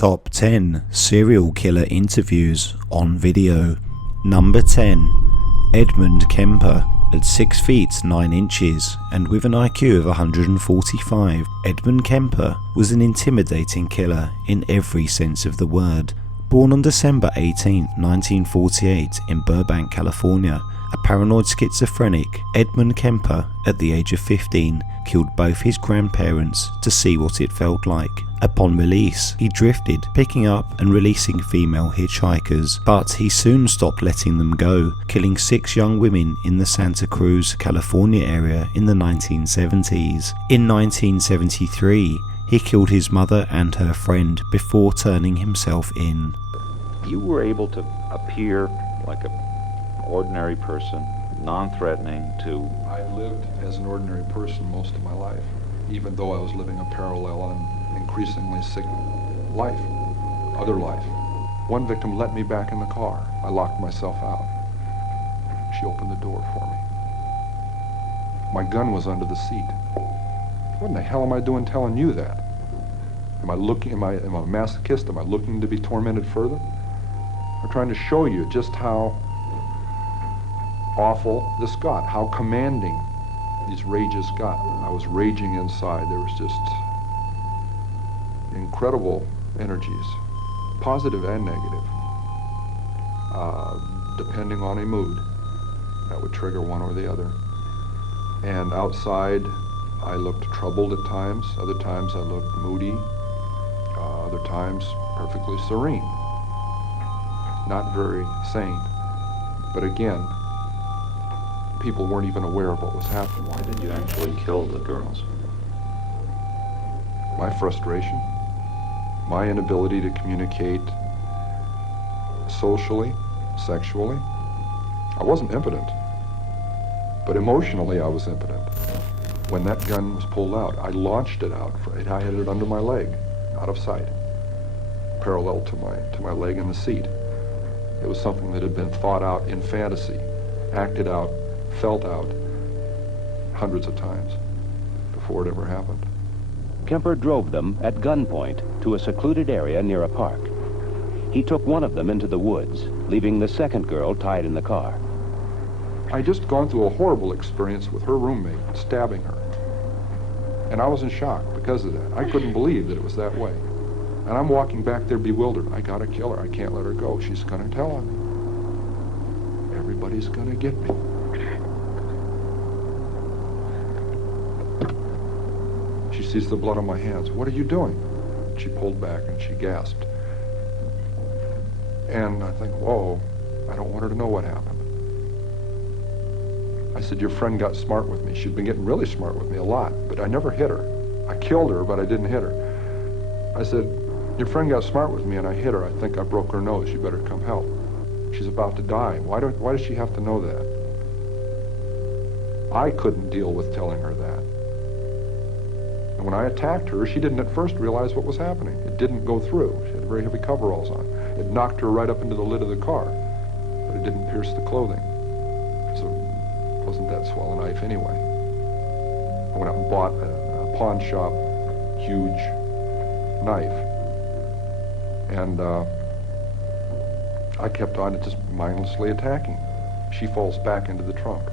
Top 10 Serial Killer Interviews on Video. Number 10. Edmund Kemper. At 6 feet 9 inches and with an IQ of 145, Edmund Kemper was an intimidating killer in every sense of the word. Born on December 18, 1948 in Burbank, California, a paranoid schizophrenic, Edmund Kemper, at the age of 15, killed both his grandparents to see what it felt like. Upon release, he drifted, picking up and releasing female hitchhikers, but he soon stopped letting them go, killing 6 young women in the Santa Cruz, California area in the 1970s. In 1973, he killed his mother and her friend before turning himself in. You were able to appear like an ordinary person, non-threatening to... I lived as an ordinary person most of my life, even though I was living a parallel and increasingly sick life, other life. One victim let me back in the car. I locked myself out. She opened the door for me. My gun was under the seat. What in the hell am I doing telling you that? Am I a masochist? Am I looking to be tormented further? I'm trying to show you just how awful this got, how commanding these rages got. I was raging inside. There was just incredible energies, positive and negative, depending on a mood. That would trigger one or the other. And outside, I looked troubled at times. Other times I looked moody. Other times perfectly serene. Not very sane. But again, people weren't even aware of what was happening. Why did you actually kill the girls? My frustration, my inability to communicate socially, sexually. I wasn't impotent, but emotionally I was impotent. When that gun was pulled out, I launched it out. I had it under my leg, out of sight, parallel to my leg in the seat. It was something that had been thought out in fantasy, acted out, felt out hundreds of times before it ever happened. Kemper drove them at gunpoint to a secluded area near a park. He took one of them into the woods, leaving the second girl tied in the car. I'd just gone through a horrible experience with her roommate, stabbing her. And I was in shock because of that. I couldn't believe that it was that way. And I'm walking back there bewildered. I gotta kill her. I can't let her go. She's gonna tell on me. Everybody's gonna get me. She sees the blood on my hands. What are you doing? She pulled back and she gasped. And I think, whoa, I don't want her to know what happened. I said, your friend got smart with me. She'd been getting really smart with me a lot, but I never hit her. I killed her, but I didn't hit her. I said, your friend got smart with me and I hit her. I think I broke her nose. You better come help. She's about to die. Why does she have to know that? I couldn't deal with telling her that. And when I attacked her, she didn't at first realize what was happening. It didn't go through. She had very heavy coveralls on. It knocked her right up into the lid of the car, but it didn't pierce the clothing. So it wasn't that swell a knife anyway. I went out and bought a pawn shop huge knife. And I kept on just mindlessly attacking. She falls back into the trunk.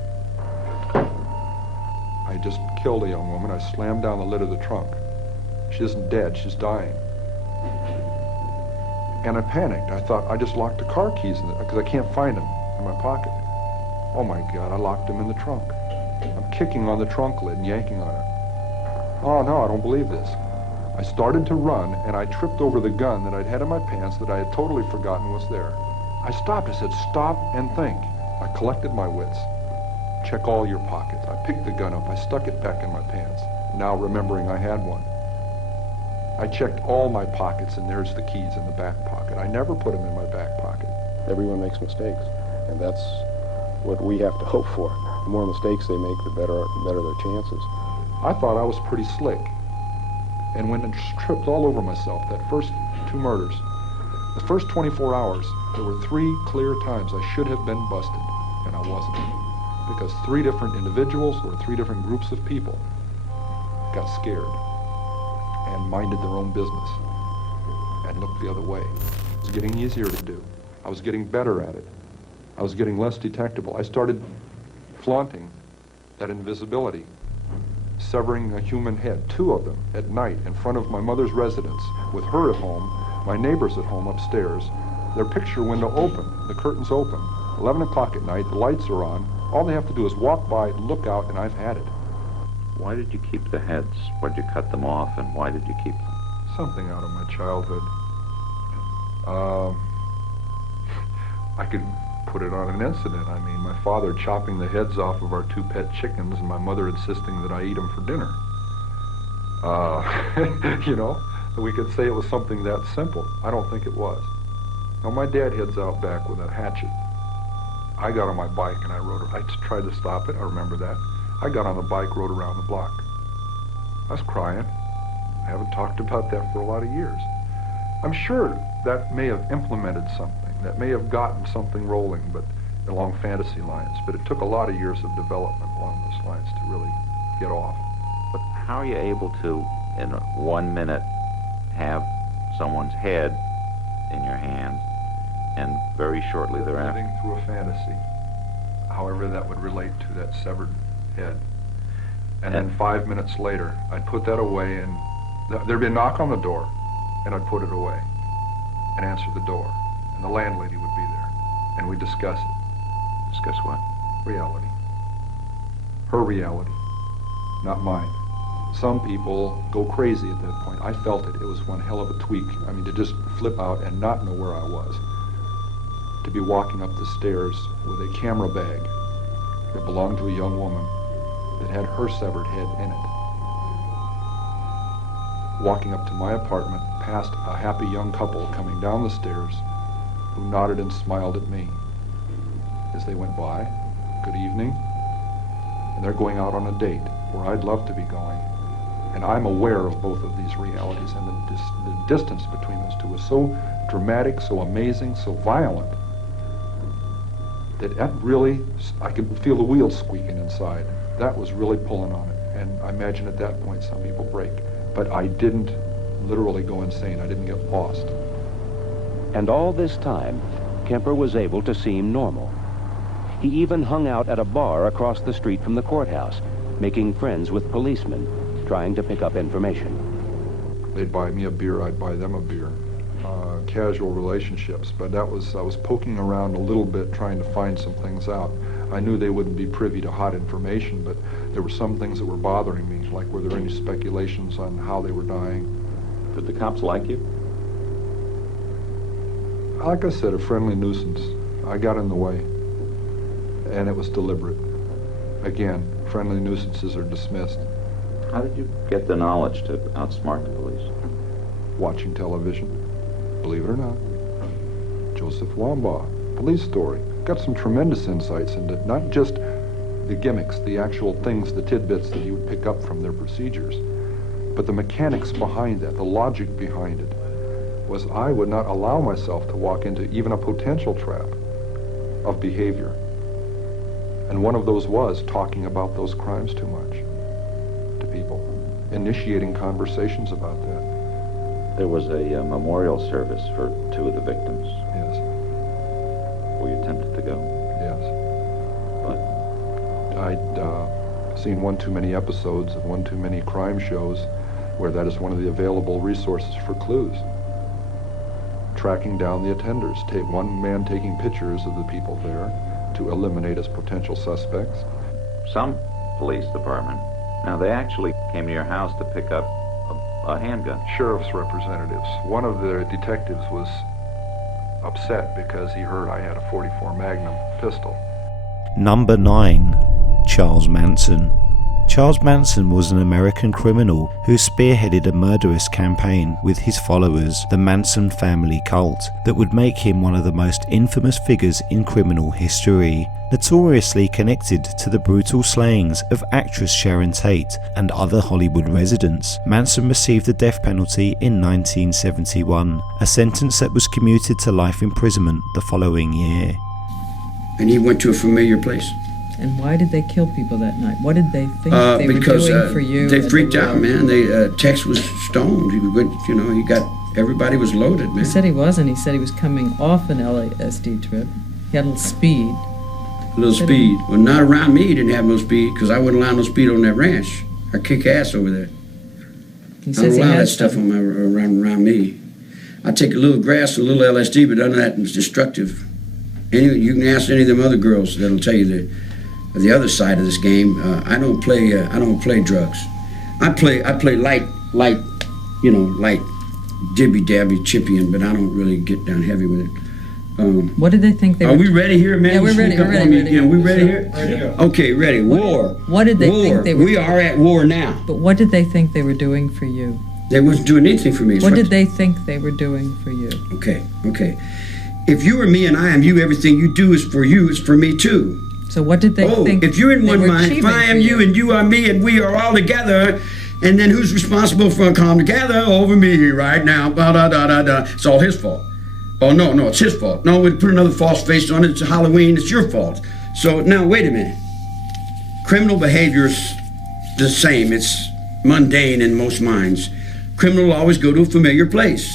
I just killed a young woman. I slammed down the lid of the trunk. She isn't dead, she's dying. And I panicked. I thought, I just locked the car keys in it because I can't find them in my pocket. Oh my God, I locked them in the trunk. I'm kicking on the trunk lid and yanking on it. Oh no, I don't believe this. I started to run and I tripped over the gun that I'd had in my pants that I had totally forgotten was there. I stopped. I said, stop and think. I collected my wits. Check all your pockets. I picked the gun up. I stuck it back in my pants, now remembering I had one. I checked all my pockets, and there's the keys in the back pocket. I never put them in my back pocket. Everyone makes mistakes, and that's what we have to hope for. The more mistakes they make, the better their chances. I thought I was pretty slick. And when I tripped all over myself, that first 2 murders, the first 24 hours, there were 3 clear times I should have been busted, and I wasn't. Because 3 different individuals or 3 different groups of people got scared and minded their own business and looked the other way. It was getting easier to do. I was getting better at it. I was getting less detectable. I started flaunting that invisibility, severing a human head, 2 of them, at night in front of my mother's residence, with her at home, my neighbors at home upstairs, their picture window open, the curtains open, 11 o'clock at night, the lights are on. All they have to do is walk by, look out, and I've had it. Why did you keep the heads? Why did you cut them off, and why did you keep them? Something out of my childhood. I could put it on an incident. I mean, my father chopping the heads off of our 2 pet chickens and my mother insisting that I eat them for dinner. You know, we could say it was something that simple. I don't think it was. Now, my dad heads out back with a hatchet. I got on my bike and I tried to stop it, I remember that. I got on the bike, rode around the block. I was crying. I haven't talked about that for a lot of years. I'm sure that may have implemented something, that may have gotten something rolling, but along fantasy lines, but it took a lot of years of development along those lines to really get off. But how are you able to, in 1 minute, have someone's head in your hands, and very shortly thereafter? Living through a fantasy, however that would relate to that severed head. And then 5 minutes later, I'd put that away, and there'd be a knock on the door, and I'd put it away and answer the door, and the landlady would be there, and we'd discuss it. Discuss what? Reality. Her reality, not mine. Some people go crazy at that point. I felt it. It was one hell of a tweak. I mean, to just flip out and not know where I was. To be walking up the stairs with a camera bag that belonged to a young woman that had her severed head in it. Walking up to my apartment past a happy young couple coming down the stairs who nodded and smiled at me as they went by. Good evening. And they're going out on a date where I'd love to be going. And I'm aware of both of these realities, and the distance between those two is so dramatic, so amazing, so violent, that really, I could feel the wheels squeaking inside. That was really pulling on it. And I imagine at that point some people break. But I didn't literally go insane. I didn't get lost. And all this time, Kemper was able to seem normal. He even hung out at a bar across the street from the courthouse, making friends with policemen, trying to pick up information. They'd buy me a beer, I'd buy them a beer. Casual relationships, but I was poking around a little bit trying to find some things out. I knew they wouldn't be privy to hot information, but there were some things that were bothering me, like were there any speculations on how they were dying. Did the cops like you? Like I said, a friendly nuisance. I got in the way, and it was deliberate. Again, friendly nuisances are dismissed. How did you get the knowledge to outsmart the police? Watching television, believe it or not. Joseph Wambaugh, police story. Got some tremendous insights into not just the gimmicks, the actual things, the tidbits that you would pick up from their procedures, but the mechanics behind that, the logic behind it, was I would not allow myself to walk into even a potential trap of behavior. And one of those was talking about those crimes too much to people, initiating conversations about that. There was a memorial service for 2 of the victims. Yes. Were you tempted to go? Yes. But I'd seen one too many episodes of one too many crime shows where that is one of the available resources for clues. Tracking down the attenders, one man taking pictures of the people there to eliminate as potential suspects. some police department, now they actually came to your house to pick up a handgun. Sheriff's representatives. One of the detectives was upset because he heard I had a .44 Magnum pistol. Number 9. Charles Manson. Charles Manson was an American criminal who spearheaded a murderous campaign with his followers, the Manson family cult, that would make him one of the most infamous figures in criminal history. Notoriously connected to the brutal slayings of actress Sharon Tate and other Hollywood residents, Manson received the death penalty in 1971, a sentence that was commuted to life imprisonment the following year. And he went to a familiar place. And why did they kill people that night? What did they think they were doing for you? They freaked out, man. Tex was stoned. He got Everybody was loaded, man. He said he wasn't. He said he was coming off an LSD trip. He had a little speed. A little speed. Well, not around me, he didn't have no speed, because I wouldn't allow no speed on that ranch. I kick ass over there. He I says don't he allow had that stuff on around me. I take a little grass, a little LSD, but none of that is destructive. You can ask any of them other girls that'll tell you the other side of this game. I don't play drugs. I play light, light dibby dabby chipping, but I don't really get down heavy with it. What did they think they were? Are we ready here, man? Yeah, we're ready. We're ready. Yeah, we ready here? Okay, ready. War. What did they think they were? We are at war now. But what did they think they were doing for you? They wasn't doing anything for me. What did they think they were doing for you? Okay. If you are me and I am you, everything you do is for you, it's for me too. So what did they think? If you're in one mind, if I am you and you are me and we are all together, and then who's responsible for come together over me right now? It's all his fault. Oh, no, it's his fault. No, we put another false face on it. It's Halloween. It's your fault. So now, wait a minute. Criminal behavior's the same. It's mundane in most minds. Criminal will always go to a familiar place.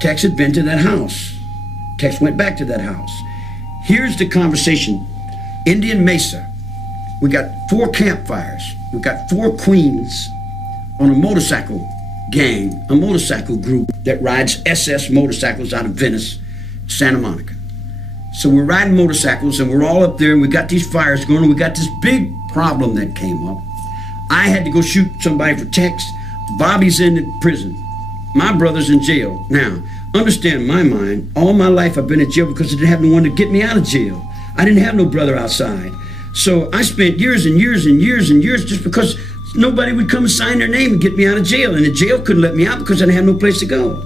Tex had been to that house. Tex went back to that house. Here's the conversation. Indian Mesa. We got 4 campfires. We got 4 queens on a motorcycle gang, a motorcycle group that rides SS motorcycles out of Venice, Santa Monica. So we're riding motorcycles and we're all up there and we got these fires going and we got this big problem that came up. I had to go shoot somebody for Tex. Bobby's in prison. My brother's in jail. Now, understand in my mind, all my life I've been in jail because I didn't have no one to get me out of jail. I didn't have no brother outside. So I spent years and years and years and years just because nobody would come and sign their name and get me out of jail. And the jail couldn't let me out because I didn't have no place to go.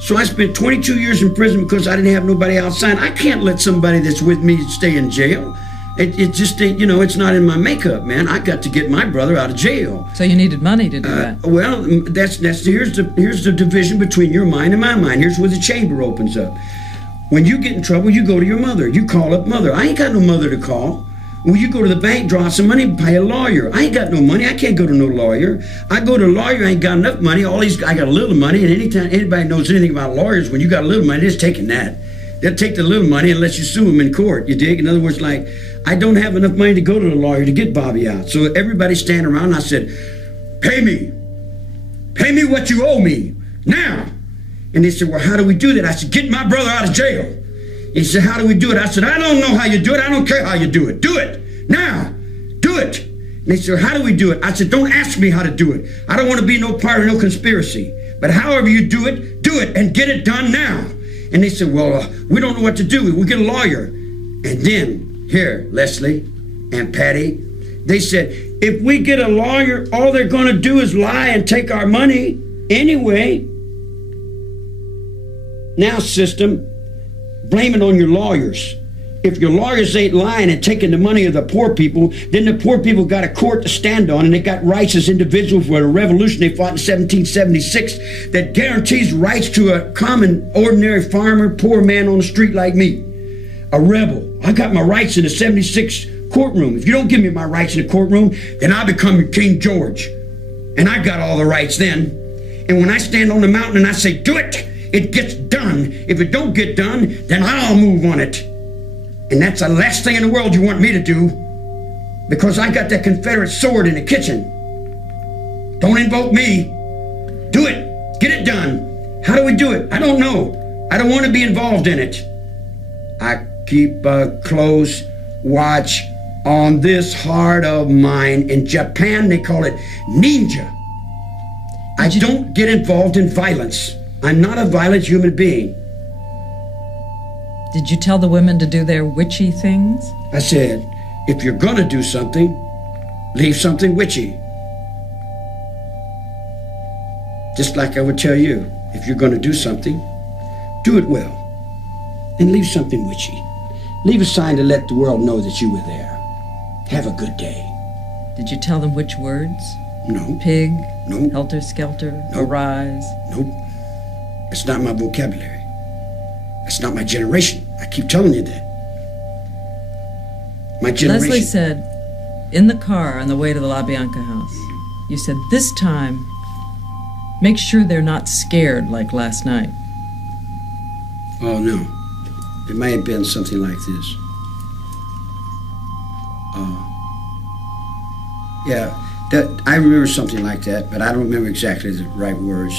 So I spent 22 years in prison because I didn't have nobody outside. I can't let somebody that's with me stay in jail. It just ain't, it's not in my makeup, man. I got to get my brother out of jail. So you needed money to do that. Well, here's the division between your mind and my mind. Here's where the chamber opens up. When you get in trouble, you go to your mother. You call up mother. I ain't got no mother to call. Well, you go to the bank, draw some money, pay a lawyer. I ain't got no money. I can't go to no lawyer. I go to a lawyer, I ain't got enough money. I got a little money, and anytime anybody knows anything about lawyers, when you got a little money, they're just taking that. They'll take the little money and let you sue them in court, you dig? In other words, like, I don't have enough money to go to the lawyer to get Bobby out. So everybody standing around, I said, pay me. Pay me what you owe me, now. And they said, well, how do we do that? I said, get my brother out of jail. He said, how do we do it? I said, I don't know how you do it. I don't care how you do it. Do it. Now. Do it. And they said, how do we do it? I said, don't ask me how to do it. I don't want to be no part of no conspiracy. But however you do it and get it done now. And they said, well, we don't know what to do. We'll get a lawyer. And then, here, Leslie and Patty, they said, if we get a lawyer, all they're going to do is lie and take our money anyway. Now, system, blame it on your lawyers. If your lawyers ain't lying and taking the money of the poor people, then the poor people got a court to stand on, and they got rights as individuals for a revolution they fought in 1776 that guarantees rights to a common, ordinary farmer, poor man on the street like me. A rebel. I got my rights in the 76 courtroom. If you don't give me my rights in the courtroom, then I become King George. And I got all the rights then. And when I stand on the mountain and I say, do it, it gets done. If it don't get done, then I'll move on it. And that's the last thing in the world you want me to do, because I got that Confederate sword in the kitchen. Don't invoke me. Do it. Get it done. How do we do it? I don't know. I don't want to be involved in it. I keep a close watch on this heart of mine. In Japan, they call it ninja. I don't get involved in violence. I'm not a violent human being. Did you tell the women to do their witchy things? I said, if you're gonna do something, leave something witchy. Just like I would tell you, if you're gonna do something, do it well. And leave something witchy. Leave a sign to let the world know that you were there. Have a good day. Did you tell them which words? No. Pig? No. Helter-skelter? Nope. Arise? Nope. It's not my vocabulary. That's not my generation. I keep telling you that. My generation. Leslie said, in the car on the way to the La Bianca house, you said, this time Make sure they're not scared like last night. Oh, no. It may have been something like this. I remember something like that, but I don't remember exactly the right words.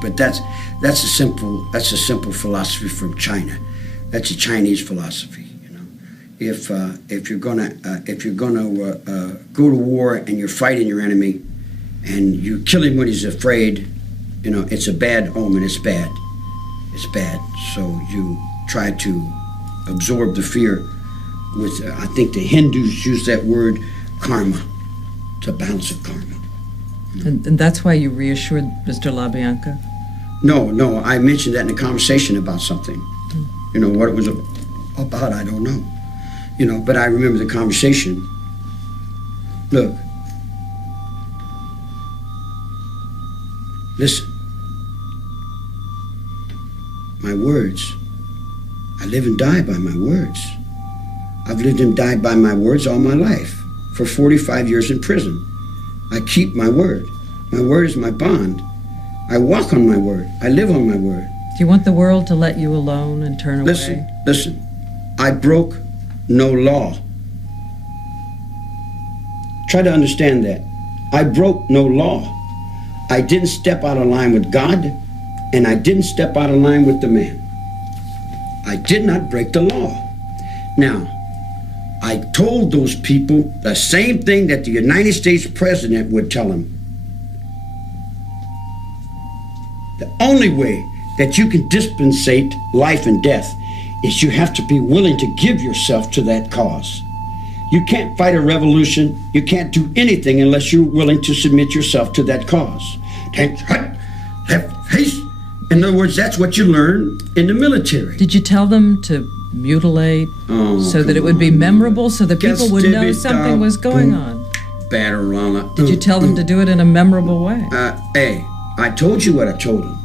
But that's a simple philosophy from China. That's a Chinese philosophy. If you're gonna go to war and you're fighting your enemy, and you kill him when he's afraid, it's a bad omen. It's bad. So you try to absorb the fear with, I think the Hindus use that word, karma. It's a balance of karma. And that's why you reassured Mr. LaBianca? No, I mentioned that in a conversation about something. What it was about, I don't know. But I remember the conversation. Look. Listen. My words. I live and die by my words. I've lived and died by my words all my life. For 45 years in prison. I keep my word. My word is my bond. I walk on my word. I live on my word. Do you want the world to let you alone and turn away? Listen. I broke no law. Try to understand that. I broke no law. I didn't step out of line with God, and I didn't step out of line with the man. I did not break the law. Now, I told those people the same thing that the United States president would tell them. The only way that you can dispensate life and death is you have to be willing to give yourself to that cause. You can't fight a revolution. You can't do anything unless you're willing to submit yourself to that cause. In other words, that's what you learn in the military. Did you tell them to mutilate so that it would be memorable, so that people would know something was going on? Did you tell them to do it in a memorable way? Hey, I told you what I told them.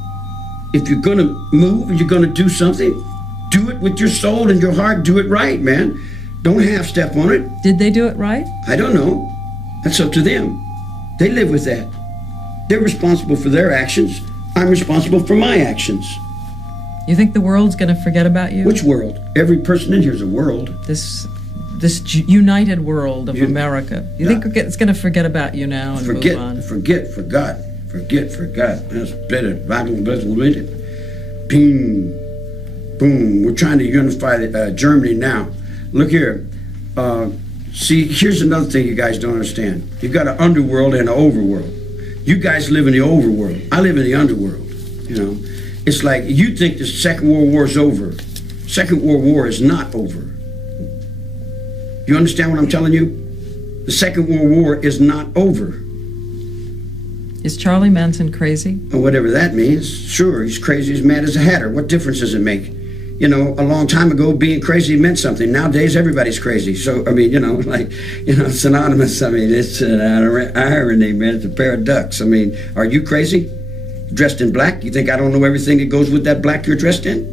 If you're going to move and you're going to do something, do it with your soul and your heart. Do it right, man. Don't half-step on it. Did they do it right? I don't know. That's up to them. They live with that. They're responsible for their actions. I'm responsible for my actions. You think the world's going to forget about you? Which world? Every person in here is a world. This united world of America. You think it's going to forget about you now and move on? Forget, forgot. That's better. Boom, boom. We're trying to unify Germany now. Look here. See, here's another thing you guys don't understand. You've got an underworld and an overworld. You guys live in the overworld. I live in the underworld. It's like you think the Second World War is over. Second World War is not over. You understand what I'm telling you? The Second World War is not over. Is Charlie Manson crazy? Or whatever that means. Sure, he's crazy, he's mad as a hatter. What difference does it make? A long time ago, being crazy meant something. Nowadays, everybody's crazy. So, synonymous. It's an irony, man. It's a pair of ducks. Are you crazy? Dressed in black? You think I don't know everything that goes with that black you're dressed in?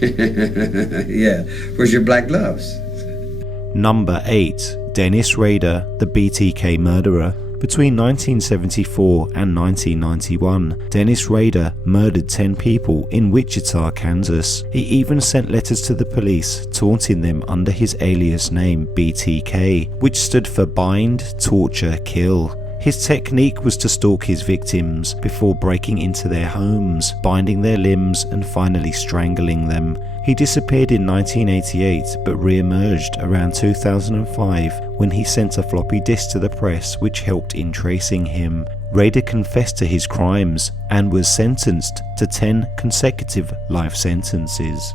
Yeah. Where's your black gloves? Number 8. Dennis Rader, the BTK murderer. Between 1974 and 1991, Dennis Rader murdered 10 people in Wichita, Kansas. He even sent letters to the police, taunting them under his alias name BTK, which stood for Bind, Torture, Kill. His technique was to stalk his victims before breaking into their homes, binding their limbs and finally strangling them. He disappeared in 1988 but re-emerged around 2005 when he sent a floppy disk to the press which helped in tracing him. Rader confessed to his crimes and was sentenced to 10 consecutive life sentences.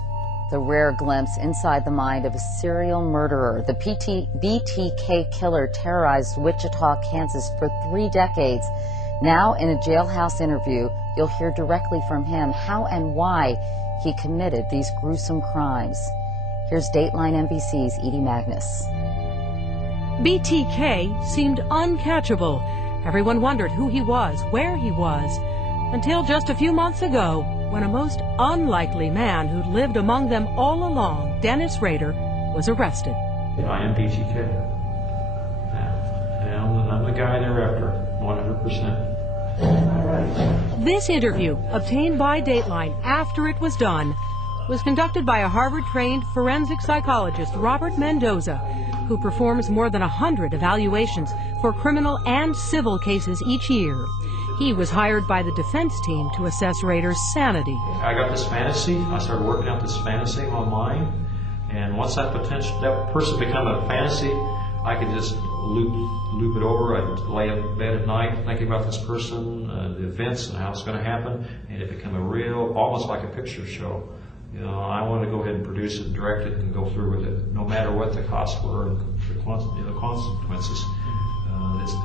The rare glimpse inside the mind of a serial murderer. The BTK killer terrorized Wichita, Kansas for 3 decades. Now, in a jailhouse interview, you'll hear directly from him how and why he committed these gruesome crimes. Here's Dateline NBC's Edie Magnus. BTK seemed uncatchable. Everyone wondered who he was, where he was, until just a few months ago, when a most unlikely man who'd lived among them all along, Dennis Rader, was arrested. I am BTK. And I'm the guy they're after. 100%. This interview, obtained by Dateline after it was done, was conducted by a Harvard-trained forensic psychologist, Robert Mendoza, who performs more than 100 evaluations for criminal and civil cases each year. He was hired by the defense team to assess Rader's sanity. I got this fantasy. I started working out this fantasy in my mind, and once that person become a fantasy, I could just loop it over. I'd lay in bed at night thinking about this person, the events and how it's going to happen, and it became a real, almost like a picture show. You know, I wanted to go ahead and produce it, direct it, and go through with it, no matter what the costs were and the consequences.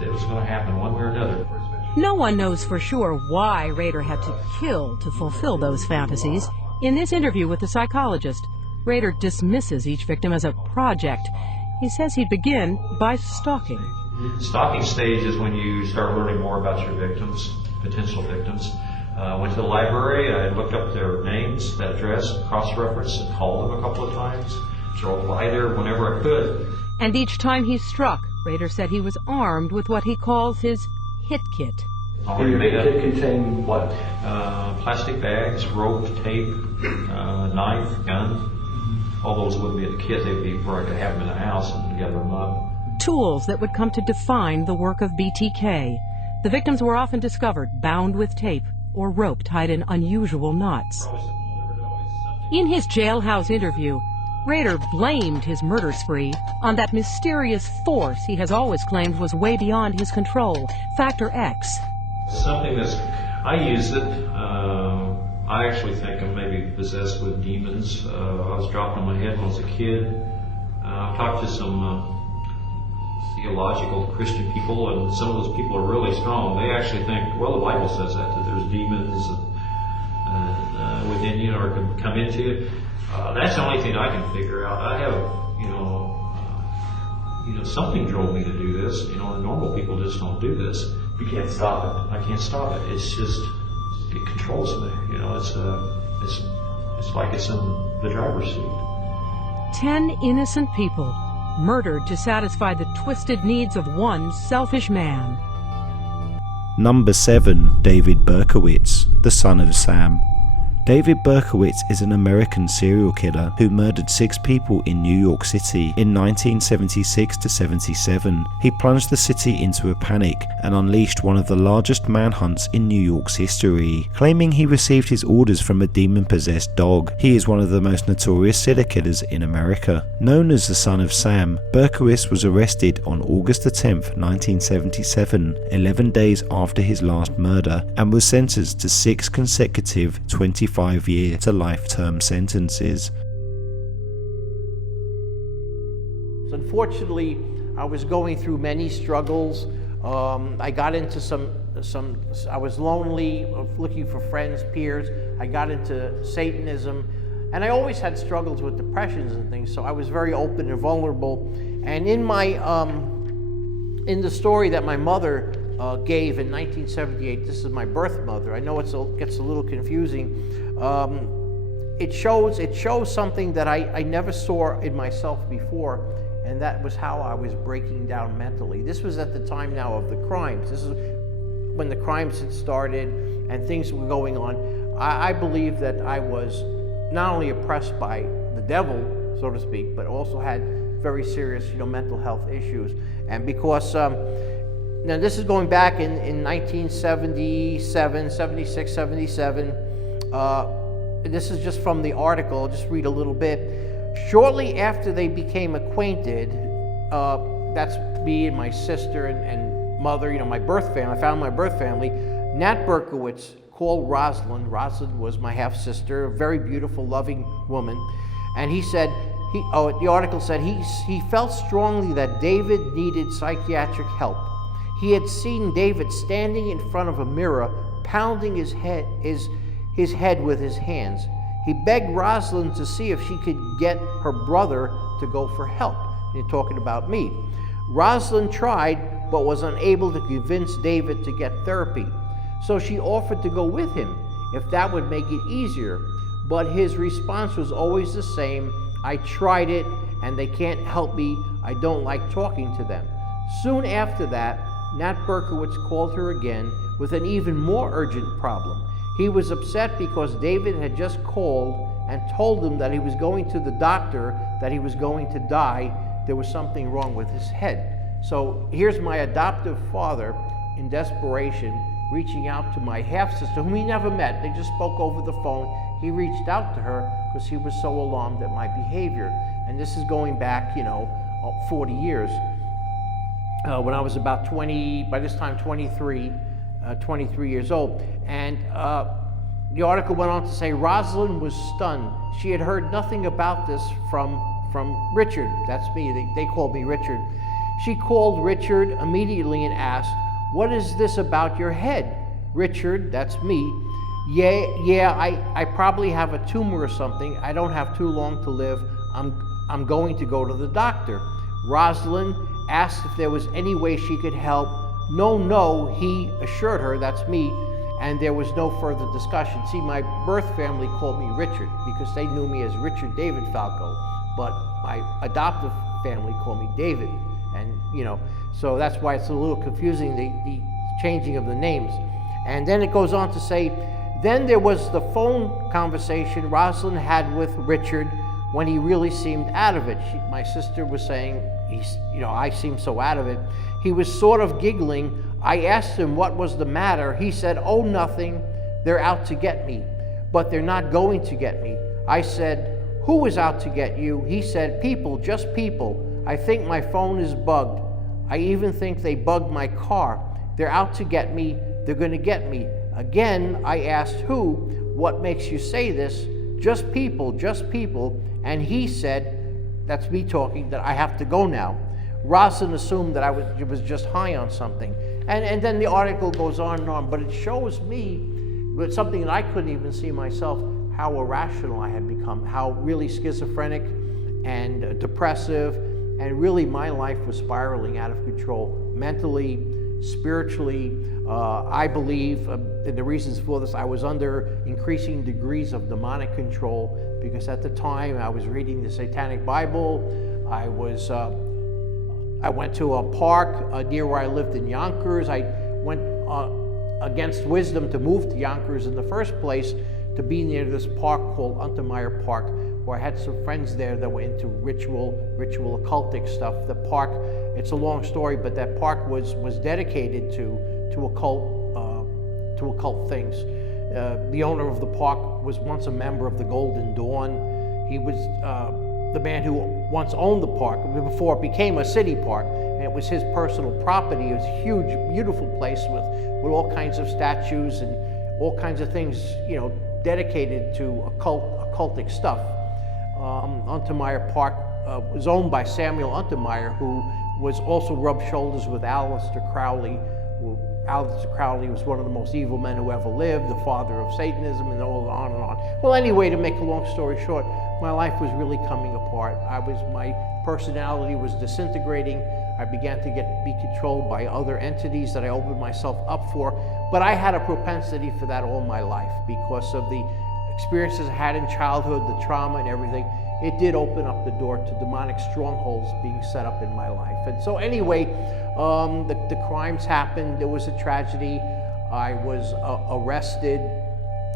It was going to happen one way or another. No one knows for sure why Rader had to kill to fulfill those fantasies. In this interview with the psychologist, Rader dismisses each victim as a project. He says he'd begin by stalking. Stalking stage is when you start learning more about your victims, potential victims. Went to the library, I looked up their names, that address, cross-referenced, and called them a couple of times. Drove by there whenever I could. And each time he struck, Rader said he was armed with what he calls his hit kit. Already made up. It contained what? Plastic bags, rope, tape, knife, gun. All those wouldn't be in the kit, they'd be where I could have them in the house and gather them up. Tools that would come to define the work of BTK. The victims were often discovered bound with tape or rope tied in unusual knots. In his jailhouse interview, Rader blamed his murder spree on that mysterious force he has always claimed was way beyond his control, Factor X. Something that's, I use it, I actually think I'm maybe possessed with demons. I was dropped on my head when I was a kid. I've talked to some theological Christian people, and some of those people are really strong. They actually think, well, the Bible says that there's demons within you or can come into you. That's the only thing I can figure out. I have, something drove me to do this. Normal people just don't do this. You can't stop it. I can't stop it. It's just, it controls me. It's like it's in the driver's seat. 10 innocent people murdered to satisfy the twisted needs of one selfish man. Number 7. David Berkowitz, the son of Sam. David Berkowitz is an American serial killer who murdered 6 people in New York City in 1976 to 77. He plunged the city into a panic and unleashed one of the largest manhunts in New York's history. Claiming he received his orders from a demon-possessed dog, he is one of the most notorious serial killers in America. Known as the son of Sam, Berkowitz was arrested on August 10, 1977, 11 days after his last murder, and was sentenced to 6 consecutive 25-year to life-term sentences. Unfortunately, I was going through many struggles. I got into I was lonely, looking for friends, peers. I got into Satanism, and I always had struggles with depressions and things, so I was very open and vulnerable. And in the story that my mother gave in 1978, this is my birth mother. I know it gets a little confusing. It shows something that I never saw in myself before, and that was how I was breaking down mentally. This was at the time now of the crimes. This is when the crimes had started and things were going on. I believe that I was not only oppressed by the devil, so to speak, but also had very serious, mental health issues. And because now this is going back in 1977, 76, 77. This is just from the article. I'll just read a little bit. Shortly after they became acquainted, that's me and my sister and mother, my birth family. I found my birth family. Nat Berkowitz called Rosalind. Rosalind was my half-sister, a very beautiful, loving woman. And he said, the article said he felt strongly that David needed psychiatric help. He had seen David standing in front of a mirror, pounding his head with his hands. He begged Rosalind to see if she could get her brother to go for help. You're talking about me. Rosalind tried, but was unable to convince David to get therapy. So she offered to go with him, if that would make it easier. But his response was always the same: I tried it, and they can't help me. I don't like talking to them. Soon after that, Nat Berkowitz called her again with an even more urgent problem. He was upset because David had just called and told him that he was going to the doctor, that he was going to die. There was something wrong with his head. So here's my adoptive father in desperation reaching out to my half-sister, whom he never met. They just spoke over the phone. He reached out to her because he was so alarmed at my behavior. And this is going back, 40 years. When I was about 20, by this time 23 years old. And the article went on to say, Rosalind was stunned. She had heard nothing about this from Richard. That's me, they called me Richard. She called Richard immediately and asked, "What is this about your head?" Richard, that's me, yeah, I probably have a tumor or something. I don't have too long to live. I'm going to go to the doctor. Rosalind asked if there was any way she could help. No, he assured her, that's me, and there was no further discussion. See, my birth family called me Richard because they knew me as Richard David Falco, but my adoptive family called me David, and so that's why it's a little confusing, the changing of the names. And then it goes on to say, then there was the phone conversation Rosalind had with Richard when he really seemed out of it. My sister was saying, I seem so out of it. He was sort of giggling. I asked him what was the matter. He said, oh, nothing. They're out to get me, but they're not going to get me. I said, who is out to get you? He said, people, just people. I think my phone is bugged. I even think they bugged my car. They're out to get me. They're going to get me. Again, I asked who, what makes you say this? Just people, just people. And he said, that's me talking, that I have to go now. Rosalind assumed that I was just high on something. And then the article goes on, but it shows me, but something that I couldn't even see myself, how irrational I had become, how really schizophrenic and depressive, and really my life was spiraling out of control, mentally, spiritually. I believe, and the reasons for this, I was under increasing degrees of demonic control, because at the time I was reading the Satanic Bible. I went to a park near where I lived in Yonkers. I went against wisdom to move to Yonkers in the first place, to be near this park called Untermeyer Park, where I had some friends there that were into ritual occultic stuff. The park, it's a long story, but that park was dedicated to occult things. The owner of the park was once a member of the Golden Dawn. He was the man who once owned the park before it became a city park, and it was his personal property. It was a huge, beautiful place with all kinds of statues and all kinds of things, dedicated to occultic stuff. Untermeyer Park was owned by Samuel Untermeyer, who was also rubbed shoulders with Aleister Crowley. Aleister Crowley was one of the most evil men who ever lived, the father of Satanism, and on and on. Well, anyway, to make a long story short, my life was really coming apart. My personality was disintegrating. I began to be controlled by other entities that I opened myself up for. But I had a propensity for that all my life because of the experiences I had in childhood, the trauma and everything. It did open up the door to demonic strongholds being set up in my life. And so anyway, the crimes happened. There was a tragedy. I was arrested.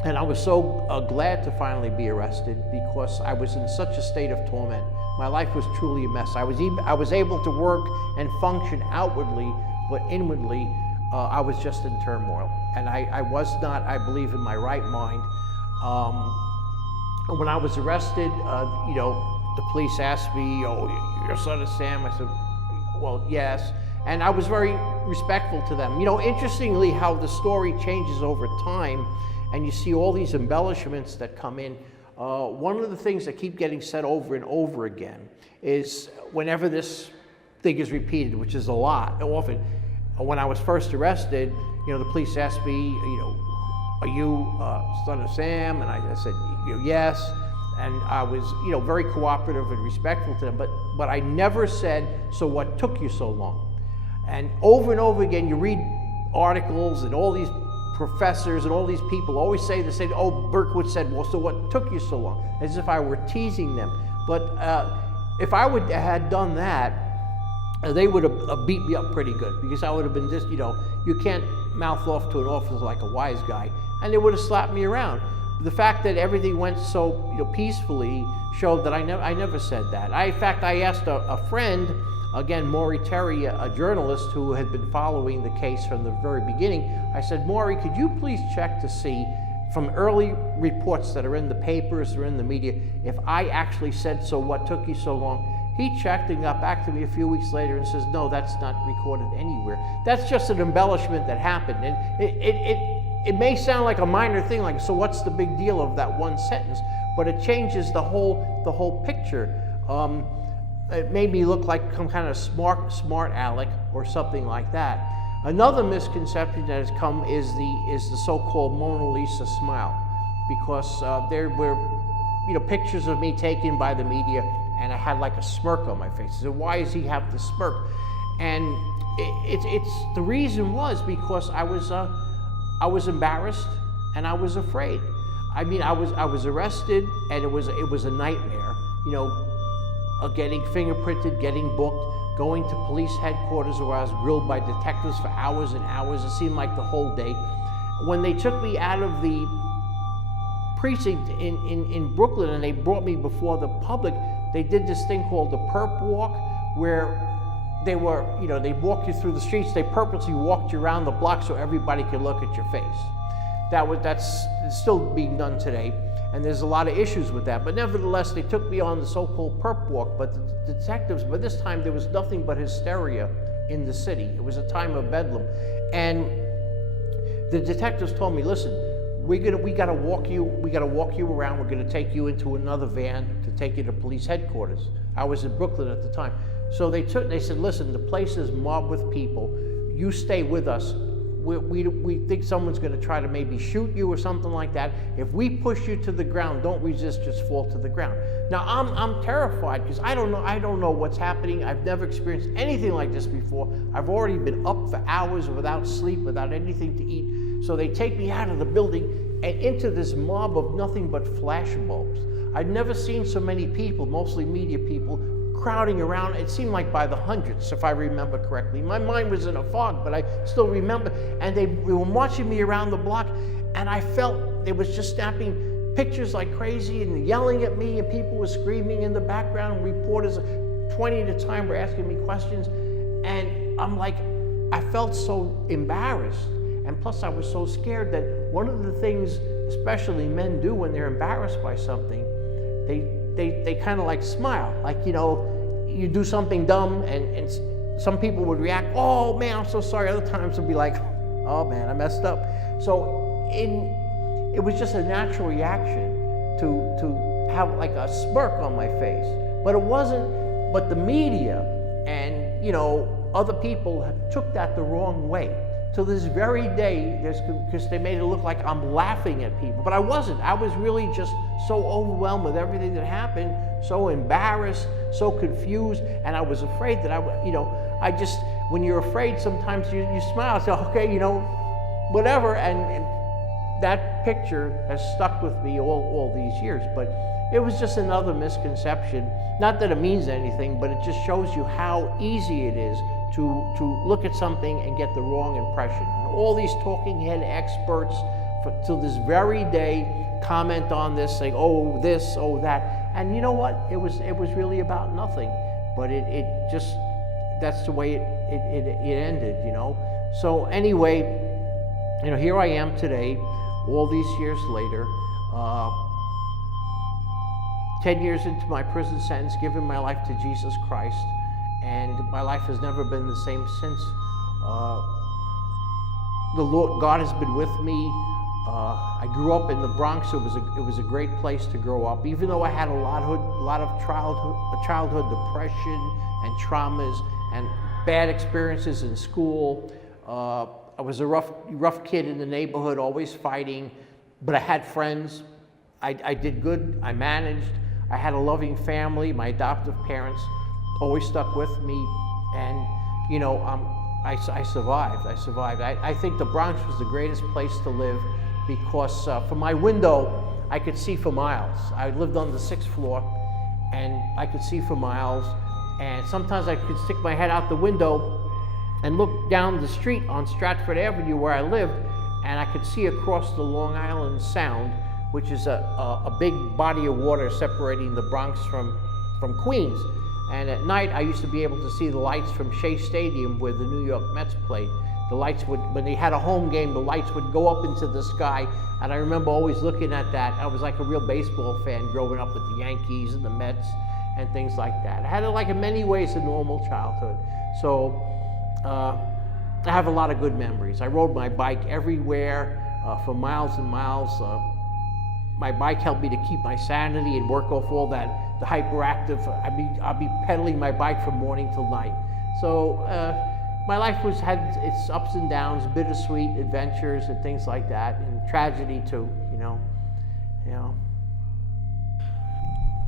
And I was so glad to finally be arrested, because I was in such a state of torment. My life was truly a mess. I was able to work and function outwardly, but inwardly, I was just in turmoil. And I was not, I believe, in my right mind. When I was arrested, the police asked me, "Oh, your son is Sam?" I said, "Well, yes." And I was very respectful to them. Interestingly, how the story changes over time, and you see all these embellishments that come in. One of the things that keep getting said over and over again is whenever this thing is repeated, which is a lot, often, when I was first arrested, the police asked me, "Are you son of Sam?" And I said, "Yes." And I was, very cooperative and respectful to them, but I never said, "So what took you so long?" And over again, you read articles, and all these professors and all these people always say the same. "Oh, Berkowitz said, well, so what took you so long?" As if I were teasing them. But if I had done that, they would have beat me up pretty good, because I would have been just, you can't mouth off to an officer like a wise guy, and they would have slapped me around. The fact that everything went so peacefully showed that I never said that. In fact, I asked a friend, again, Maury Terry, a journalist who had been following the case from the very beginning. I said, Maury, could you please check to see from early reports that are in the papers or in the media if I actually said so, what took you so long? He checked and got back to me a few weeks later and says, no, that's not recorded anywhere. That's just an embellishment that happened. And it may sound like a minor thing, like, so what's the big deal of that one sentence? But it changes the whole picture. It made me look like some kind of smart aleck or something like that. Another misconception that has come is the so-called Mona Lisa smile, because there were pictures of me taken by the media, and I had like a smirk on my face. So why does he have to smirk? And it's the reason was because I was embarrassed and I was afraid. I mean, I was arrested, and it was a nightmare. Getting fingerprinted, getting booked, going to police headquarters where I was grilled by detectives for hours and hours. It seemed like the whole day. When they took me out of the precinct in Brooklyn and they brought me before the public, they did this thing called the perp walk, where they walked you through the streets. They purposely walked you around the block so everybody could look at your face. That's still being done today, and there's a lot of issues with that. But nevertheless, they took me on the so-called perp walk. But the detectives, by this time, there was nothing but hysteria in the city. It was a time of bedlam, and the detectives told me, "Listen, we gotta walk you around. We're gonna take you into another van to take you to police headquarters." I was in Brooklyn at the time, so they said, "Listen, the place is mobbed with people. You stay with us. We think someone's going to try to maybe shoot you or something like that. If we push you to the ground, don't resist, just fall to the ground." Now I'm terrified because I don't know what's happening. I've never experienced anything like this before. I've already been up for hours without sleep, without anything to eat. So they take me out of the building and into this mob of nothing but flash bulbs. I'd never seen so many people, mostly media people, crowding around. It seemed like by the hundreds, if I remember correctly. My mind was in a fog, but I still remember. And they were marching me around the block, and I felt they was just snapping pictures like crazy and yelling at me, and people were screaming in the background. Reporters, 20 at a time, were asking me questions. And I'm like, I felt so embarrassed. And plus I was so scared that one of the things, especially men do when they're embarrassed by something, they kind of like smile, like, you do something dumb, and some people would react, "Oh man, I'm so sorry." Other times it'd be like, "Oh man, I messed up." So it was just a natural reaction to have like a smirk on my face. But it wasn't, but the media and other people took that the wrong way. To this very day, because they made it look like I'm laughing at people, but I wasn't. I was really just so overwhelmed with everything that happened, so embarrassed, so confused, and I was afraid that I just, when you're afraid, sometimes you smile, say, okay, whatever, and that picture has stuck with me all these years. But it was just another misconception. Not that it means anything, but it just shows you how easy it is to look at something and get the wrong impression. And all these talking head experts till this very day comment on this, saying, "Oh this, oh that," and you know what? It was really about nothing. But it just, that's the way it ended, So anyway, here I am today, all these years later, 10 years into my prison sentence, giving my life to Jesus Christ. And my life has never been the same since. The Lord, God has been with me. I grew up in the Bronx. It was a great place to grow up. Even though I had a lot of childhood depression and traumas and bad experiences in school. I was a rough kid in the neighborhood, always fighting. But I had friends. I did good. I managed. I had a loving family. My adoptive parents always stuck with me, and I survived. I think the Bronx was the greatest place to live because from my window I could see for miles. I lived on the 6th floor, and I could see for miles, And sometimes I could stick my head out the window and look down the street on Stratford Avenue where I lived, and I could see across the Long Island Sound, which is a big body of water separating the Bronx from Queens. And at night, I used to be able to see the lights from Shea Stadium where the New York Mets played. The lights would, when they had a home game, the lights would go up into the sky. And I remember always looking at that. I was like a real baseball fan growing up with the Yankees and the Mets and things like that. I had, like, in many ways, a normal childhood. So I have a lot of good memories. I rode my bike everywhere for miles and miles. My bike helped me to keep my sanity and work off all that, the hyperactive. I'd be pedaling my bike from morning till night. So my life had its ups and downs, bittersweet adventures and things like that, and tragedy too, you know.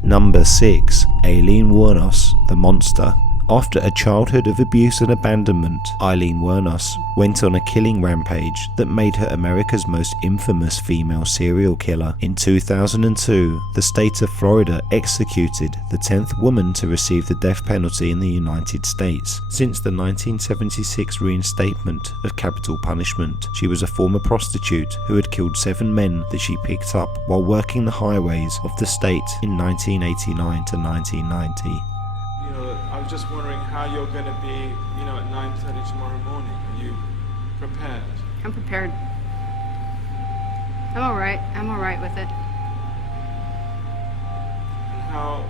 Number 6. Aileen Wuornos, the monster. After a childhood of abuse and abandonment, Aileen Wuornos went on a killing rampage that made her America's most infamous female serial killer. In 2002, the state of Florida executed the 10th woman to receive the death penalty in the United States. Since the 1976 reinstatement of capital punishment, she was a former prostitute who had killed 7 men that she picked up while working the highways of the state in 1989 to 1990. I was just wondering how you're going to be, at 9:30 tomorrow morning. Are you prepared? I'm prepared. I'm all right. I'm all right with it. And how?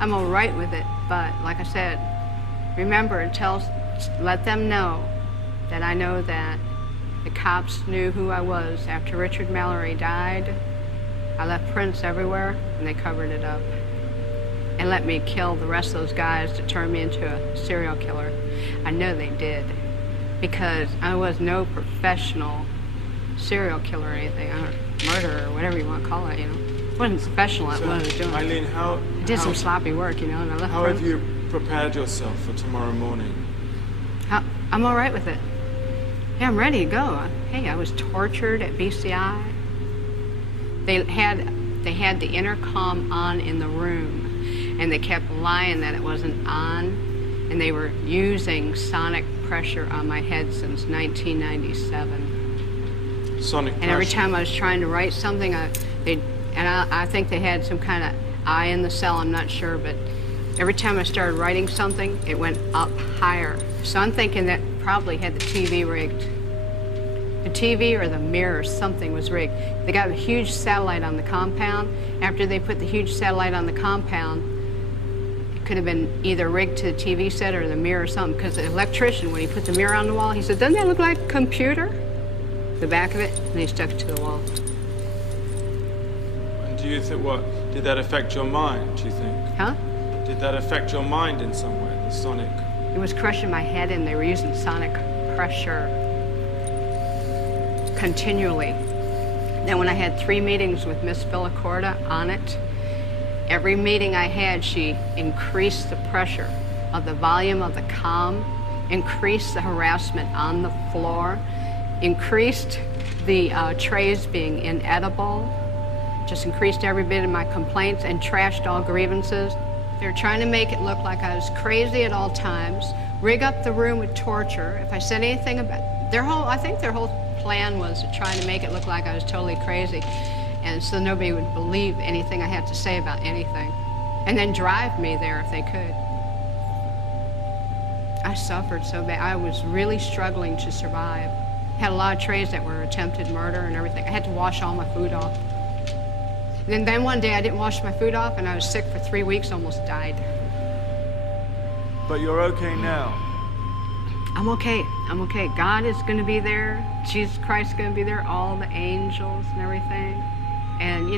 I'm all right with it, but like I said, remember, let them know that I know that the cops knew who I was. After Richard Mallory died, I left prints everywhere, and they covered it up. And let me kill the rest of those guys to turn me into a serial killer. I know they did, because I was no professional serial killer or anything, or murderer, or whatever you want to call it, It wasn't professional at what I was doing. Aileen, I did some sloppy work, and I left. How have you prepared yourself for tomorrow morning? I'm all right with it. Yeah, I'm ready to go. Hey, I was tortured at BCI. They had the intercom on in the room, and they kept lying that it wasn't on, and they were using sonic pressure on my head since 1997. Sonic pressure? And every time I was trying to write something, I think they had some kind of eye in the cell, I'm not sure, but every time I started writing something, it went up higher. So I'm thinking that probably had the TV rigged. The TV or the mirror, something was rigged. They got a huge satellite on the compound. After they put the huge satellite on the compound, could have been either rigged to the TV set or the mirror or something, because the electrician, when he put the mirror on the wall, he said, "Doesn't that look like a computer?" The back of it, and he stuck it to the wall. And do you think, did that affect your mind, do you think? Huh? Did that affect your mind in some way, the sonic? It was crushing my head, and they were using sonic pressure continually. Then when I had 3 meetings with Miss Villacorta on it, every meeting I had, she increased the pressure of the volume of the comm, increased the harassment on the floor, increased the trays being inedible, just increased every bit of my complaints and trashed all grievances. They're trying to make it look like I was crazy at all times, rig up the room with torture. If I said anything about I think their whole plan was to try to make it look like I was totally crazy, and so nobody would believe anything I had to say about anything, and then drive me there if they could. I suffered so bad. I was really struggling to survive. Had a lot of trays that were attempted murder and everything. I had to wash all my food off. And then one day I didn't wash my food off, and I was sick for 3 weeks, almost died. But you're okay now? I'm okay. I'm okay. God is going to be there. Jesus Christ is going to be there. All the angels and everything. And,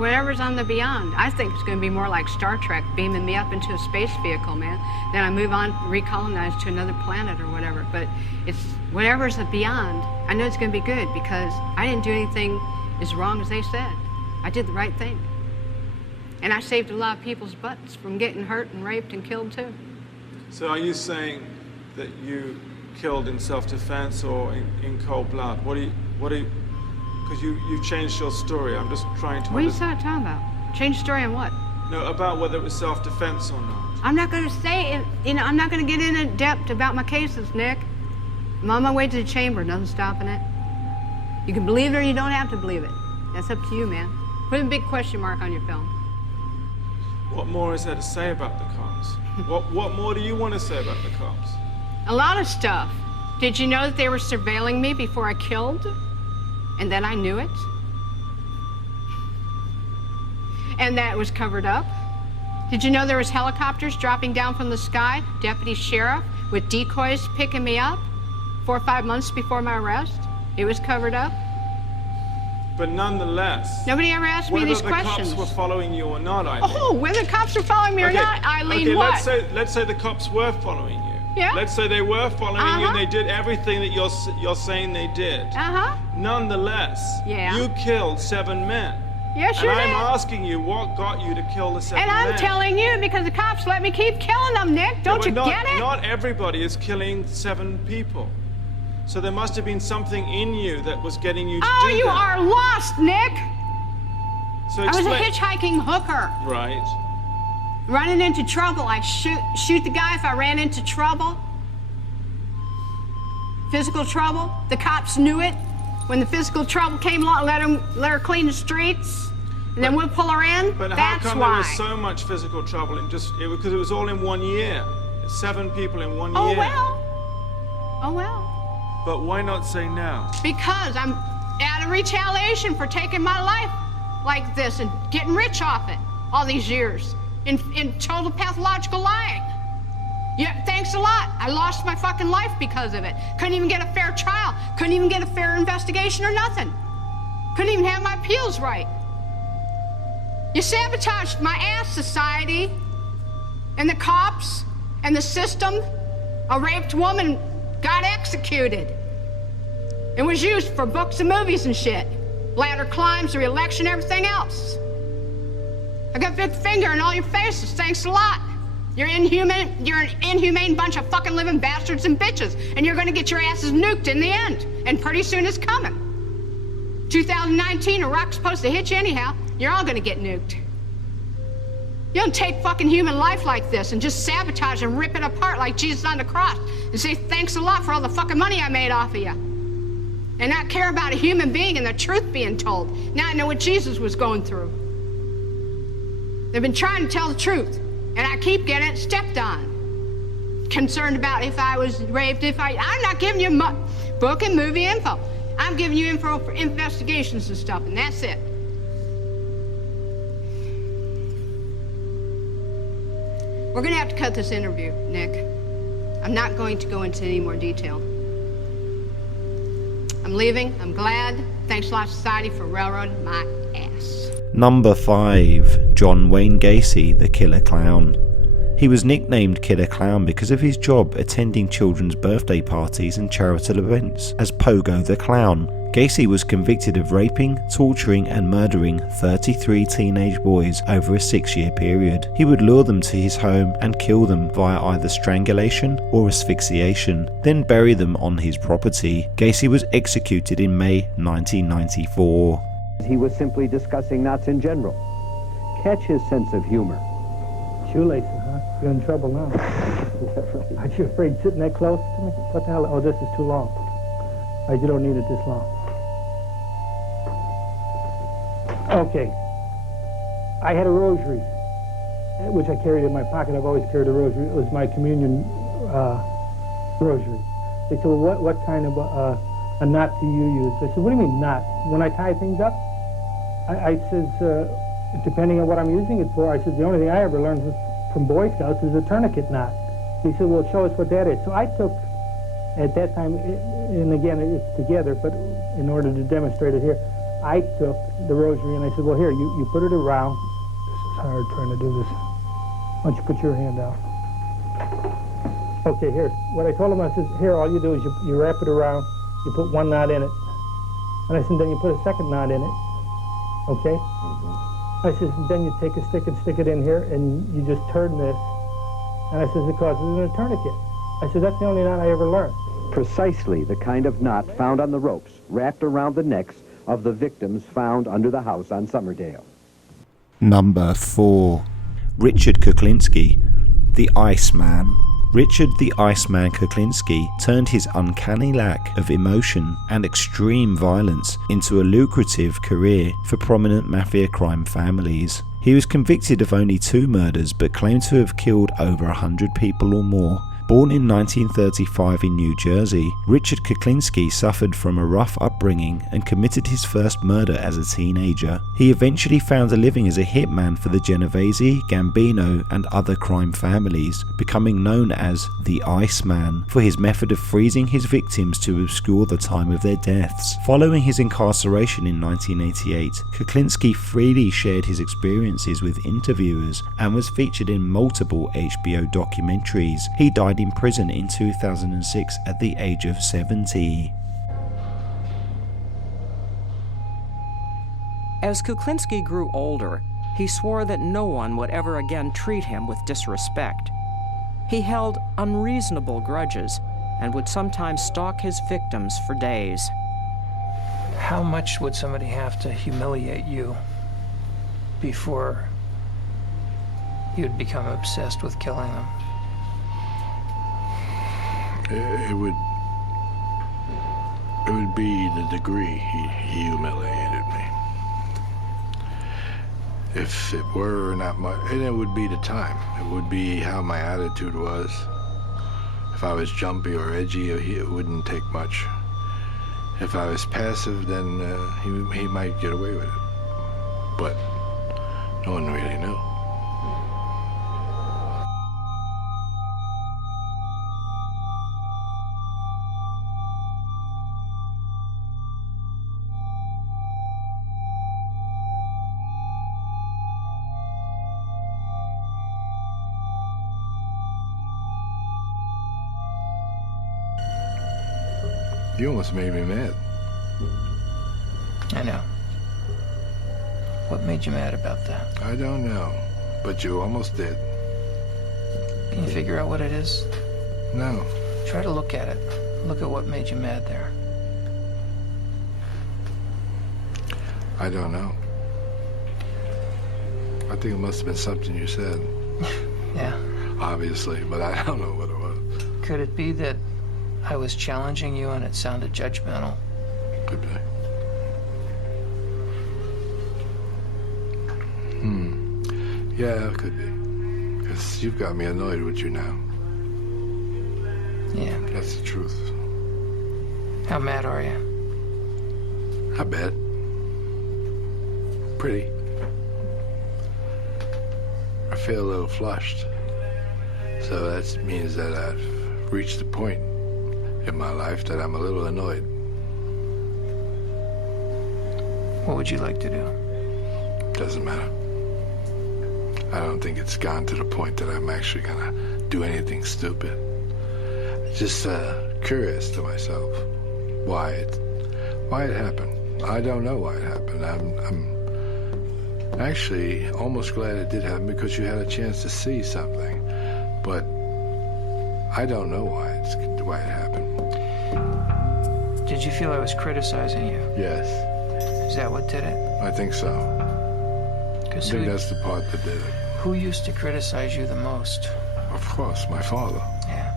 whatever's on the beyond. I think it's going to be more like Star Trek, beaming me up into a space vehicle, man. Then I move on, recolonize to another planet or whatever. But it's whatever's the beyond. I know it's going to be good, because I didn't do anything as wrong as they said. I did the right thing. And I saved a lot of people's butts from getting hurt and raped and killed, too. So are you saying that you killed in self-defense or in cold blood? What do you, because you've changed your story. I'm just trying to What are you talking about? Change story on what? No, about whether it was self-defense or not. I'm not going to say it. I'm not going to get in depth about my cases, Nick. I'm on my way to the chamber. Nothing stopping it. You can believe it or you don't have to believe it. That's up to you, man. Put a big question mark on your film. What more is there to say about the cops? What more do you want to say about the cops? A lot of stuff. Did you know that they were surveilling me before I killed? And then I knew it? And that it was covered up? Did you know there was helicopters dropping down from the sky, deputy sheriff, with decoys picking me up 4 or 5 months before my arrest? It was covered up? But nonetheless... Nobody ever asked me these questions. Whether the cops were following you or not, Eileen. Oh, whether the cops were following me or not, Eileen, okay, what? Let's say the cops were following you. Yeah? Let's say they were following you and they did everything that you're saying they did. Uh-huh. Nonetheless, you killed 7 men. Yeah, sure And I'm did. asking you, what got you to kill the 7 men? And I'm telling you because the cops let me keep killing them, Nick. Don't you get it? Not everybody is killing 7 people. So there must have been something in you that was getting you to do that. Oh, you are lost, Nick. So I was a hitchhiking hooker. Right. Running into trouble. I'd shoot the guy if I ran into trouble. Physical trouble. The cops knew it. When the physical trouble came along, let her clean the streets, and then we'll pull her in. But That's how come why. there was so much physical trouble in because it was all in 1 year? 7 people in 1 year. Oh, well. Oh, well. But why not say now? Because I'm out of retaliation for taking my life like this and getting rich off it all these years in total pathological lying. Yeah, thanks a lot. I lost my fucking life because of it. Couldn't even get a fair trial. Couldn't even get a fair investigation or nothing. Couldn't even have my appeals right. You sabotaged my ass, society, and the cops, and the system. A raped woman got executed. It was used for books and movies and shit. Ladder climbs, re-election, everything else. I got a big finger in all your faces. Thanks a lot. You're inhuman. You're an inhumane bunch of fucking living bastards and bitches, and you're gonna get your asses nuked in the end. And pretty soon it's coming. 2019, a rock's supposed to hit you anyhow. You're all gonna get nuked. You don't take fucking human life like this and just sabotage and rip it apart like Jesus on the cross and say thanks a lot for all the fucking money I made off of you. And not care about a human being and the truth being told. Now I know what Jesus was going through. They've been trying to tell the truth, and I keep getting it stepped on. Concerned about if I was raped, I'm not giving you book and movie info. I'm giving you info for investigations and stuff, and that's it. We're gonna have to cut this interview, Nick. I'm not going to go into any more detail. I'm leaving. I'm glad. Thanks a lot, society, for railroading my ass. Number 5. John Wayne Gacy, the Killer Clown. He was nicknamed Killer Clown because of his job attending children's birthday parties and charitable events as Pogo the Clown. Gacy was convicted of raping, torturing and murdering 33 teenage boys over a 6-year period. He would lure them to his home and kill them via either strangulation or asphyxiation, then bury them on his property. Gacy was executed in May 1994. He was simply discussing knots in general. Catch his sense of humor. Shoelaces, huh? You're in trouble now. Aren't you afraid sitting that close to me? What the hell? Oh, this is too long. You don't need it this long. Okay. I had a rosary, which I carried in my pocket. I've always carried a rosary. It was my communion rosary. They said, well, what kind of a knot do you use? I said, what do you mean knot? When I tie things up? I says, depending on what I'm using it for, I said, the only thing I ever learned from Boy Scouts is a tourniquet knot. He said, well, show us what that is. So I took, at that time, and again, it's together, but in order to demonstrate it here, I took the rosary and I said, well, here, you put it around. This is hard trying to do this. Why don't you put your hand out? Okay, here. What I told him, I said, here, all you do is you wrap it around, you put one knot in it. And I said, then you put a second knot in it. Okay? I said, then you take a stick and stick it in here and you just turn this. And I said, it causes a tourniquet. I said, that's the only knot I ever learned. Precisely the kind of knot found on the ropes wrapped around the necks of the victims found under the house on Summerdale. Number 4. Richard Kuklinski, the Iceman. Richard the Iceman Kuklinski turned his uncanny lack of emotion and extreme violence into a lucrative career for prominent mafia crime families. He was convicted of only 2 murders but claimed to have killed over 100 people or more. Born in 1935 in New Jersey, Richard Kuklinski suffered from a rough upbringing and committed his first murder as a teenager. He eventually found a living as a hitman for the Genovese, Gambino and other crime families, becoming known as the Iceman for his method of freezing his victims to obscure the time of their deaths. Following his incarceration in 1988, Kuklinski freely shared his experiences with interviewers and was featured in multiple HBO documentaries. He died in prison in 2006 at the age of 70. As Kuklinski grew older, he swore that no one would ever again treat him with disrespect. He held unreasonable grudges and would sometimes stalk his victims for days. How much would somebody have to humiliate you before you'd become obsessed with killing them? It would be the degree he humiliated me. If it were not much, and it would be the time. It would be how my attitude was. If I was jumpy or edgy, it wouldn't take much. If I was passive, then he might get away with it. But no one really knew. You almost made me mad. I know. What made you mad about that? I don't know, but you almost did. Can you figure out what it is? No. Try to look at it. Look at what made you mad there. I don't know. I think it must have been something you said. Yeah. Obviously, but I don't know what it was. Could it be that I was challenging you and it sounded judgmental? Could be. Yeah, it could be. Because you've got me annoyed with you now. Yeah. That's the truth. How mad are you? I bet. Pretty. I feel a little flushed. So that means that I've reached a point in my life that I'm a little annoyed. What would you like to do? Doesn't matter. I don't think it's gone to the point that I'm actually gonna do anything stupid. Just curious to myself why it happened. I don't know why it happened. I'm actually almost glad it did happen because you had a chance to see something, but I don't know why it happened. Did you feel I was criticizing you? Yes. Is that what did it? I think so. I think that's the part that did it. Who used to criticize you the most? Of course, my father. Yeah.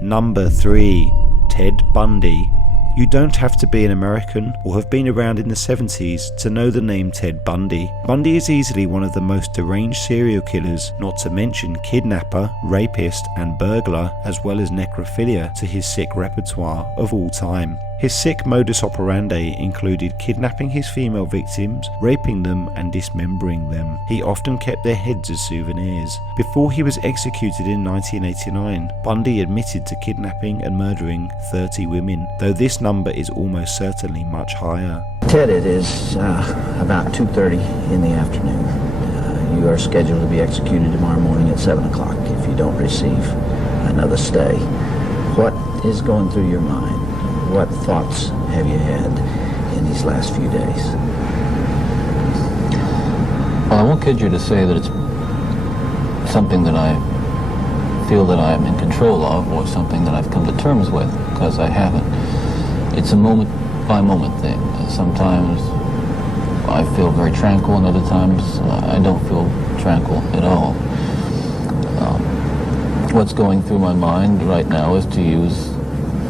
Number 3. Ted Bundy. You don't have to be an American or have been around in the 70s to know the name Ted Bundy. Bundy is easily one of the most deranged serial killers, not to mention kidnapper, rapist and burglar, as well as necrophilia to his sick repertoire of all time. His sick modus operandi included kidnapping his female victims, raping them and dismembering them. He often kept their heads as souvenirs. Before he was executed in 1989, Bundy admitted to kidnapping and murdering 30 women, though this number is almost certainly much higher. Ted, it is about 2:30 in the afternoon. You are scheduled to be executed tomorrow morning at 7 o'clock if you don't receive another stay. What is going through your mind? What thoughts have you had in these last few days? Well, I won't kid you to say that it's something that I feel that I am in control of or something that I've come to terms with, because I haven't. It's a moment-by-moment thing. Sometimes I feel very tranquil, and other times I don't feel tranquil at all. What's going through my mind right now is to use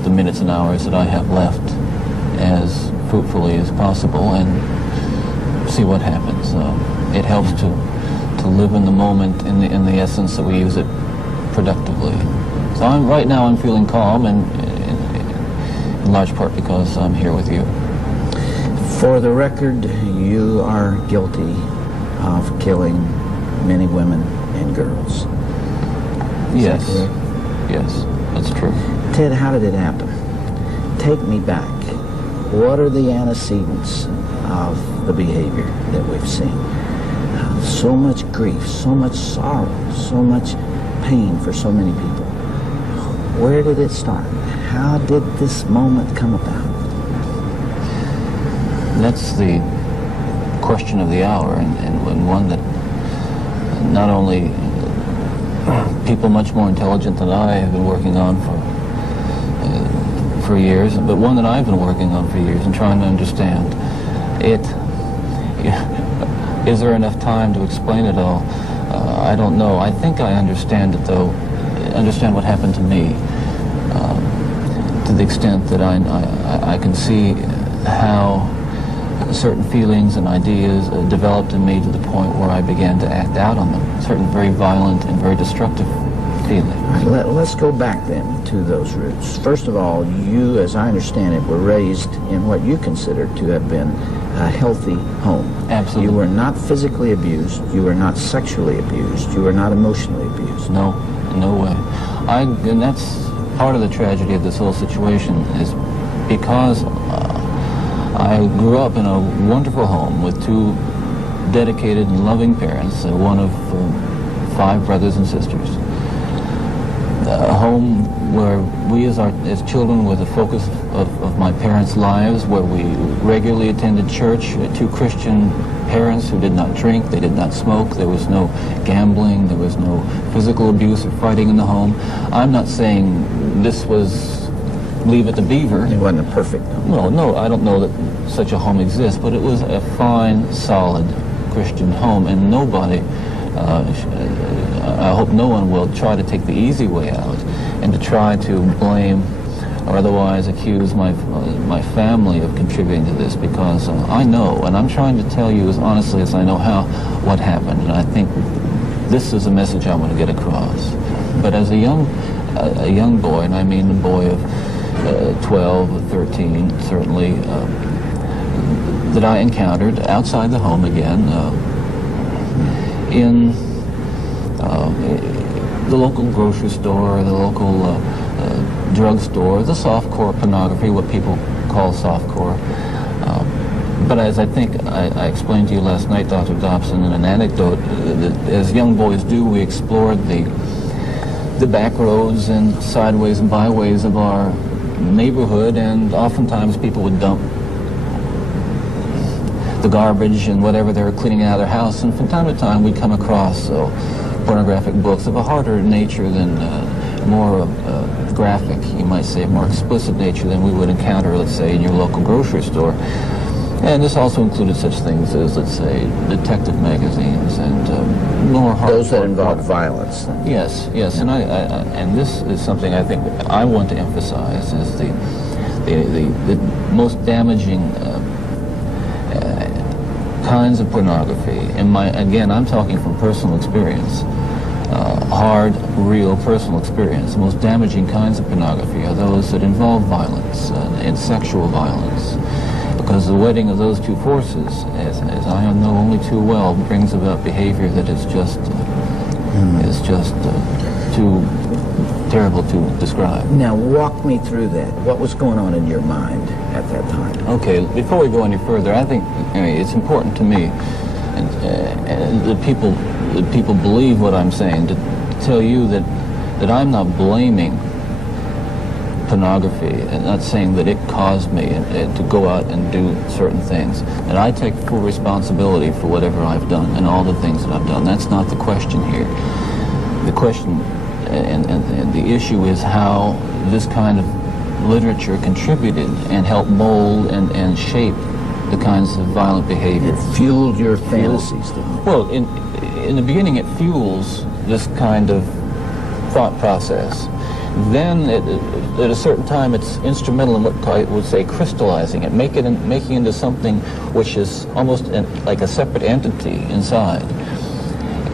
the minutes and hours that I have left as fruitfully as possible and see what happens. It helps to live in the moment in the essence that we use it productively. So right now I'm feeling calm, and in large part because I'm here with you. For the record, you are guilty of killing many women and girls. Yes. Yes, that's true. Ted, how did it happen? Take me back. What are the antecedents of the behavior that we've seen? So much grief, so much sorrow, so much pain for so many people. Where did it start? How did this moment come about? That's the question of the hour, and one that not only people much more intelligent than I have been working on for years, but one that I've been working on for years and trying to understand it. Is there enough time to explain it all? I don't know. I think I understand it, though. Understand what happened to me, to the extent that I can see how certain feelings and ideas developed in me to the point where I began to act out on them. Certain very violent and very destructive feelings. Let's go back then to those roots. First of all, you, as I understand it, were raised in what you consider to have been a healthy home. Absolutely. You were not physically abused. You were not sexually abused. You were not emotionally abused. No, no way. And that's part of the tragedy of this whole situation, is because I grew up in a wonderful home with two dedicated and loving parents, one of 5 brothers and sisters. A home where we as children were the focus of my parents' lives, where we regularly attended church, 2 Christian parents who did not drink, they did not smoke, there was no gambling, there was no physical abuse or fighting in the home. I'm not saying this was Leave It to Beaver. It wasn't a perfect home. No, I don't know that such a home exists, but it was a fine, solid Christian home, and nobody, I hope no one will try to take the easy way out and to try to blame or otherwise accuse my family of contributing to this, because I know, and I'm trying to tell you as honestly as I know what happened, and I think this is a message I want to get across. But as a young boy, and I mean a boy of 12 or 13, certainly, that I encountered outside the home again, in the local grocery store, the local drugstore, the softcore pornography, what people call softcore. But as I think I explained to you last night, Dr. Dobson, in an anecdote, that as young boys do, we explored the back roads and sideways and byways of our neighborhood, and oftentimes people would dump the garbage and whatever they were cleaning out of their house, and from time to time we'd come across pornographic books of a harder nature than more graphic, you might say, more explicit nature than we would encounter, let's say, in your local grocery store. And this also included such things as, let's say, detective magazines and more hardcore. Those that involve violence. Yes, and and this is something I think I want to emphasize, is the most damaging kinds of pornography. Again, I'm talking from personal experience, hard, real personal experience. The most damaging kinds of pornography are those that involve violence and sexual violence. Because the wedding of those two forces, as I know only too well, brings about behavior that is just too terrible to describe. Now walk me through that. What was going on in your mind at that time? Okay, before we go any further, I think it's important to me, and that people believe what I'm saying, to tell you that I'm not blaming pornography, and not saying that it caused me to go out and do certain things. And I take full responsibility for whatever I've done and all the things that I've done. That's not the question here. The question and the issue is how this kind of literature contributed and helped mold and shape the kinds of violent behavior. It fueled your fantasies, didn't it? Well, in the beginning, it fuels this kind of thought process. Then, at a certain time, it's instrumental in what I would say crystallizing it, making into something which is almost like a separate entity inside.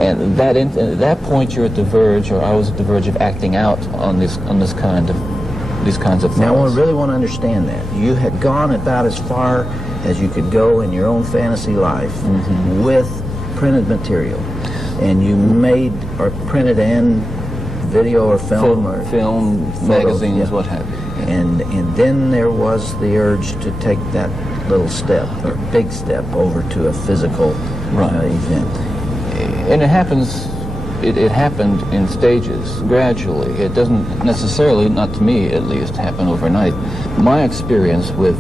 And at that point, you're at the verge, or I was at the verge of acting out on these kinds of thoughts. Now, I really want to understand that. You had gone about as far as you could go in your own fantasy life with printed material, and you made or printed and video or film or film, photos, magazines, what have you. And then there was the urge to take that little step or big step over to a physical event. And it happens. It happened in stages, gradually. It doesn't necessarily, not to me at least, happen overnight. My experience with,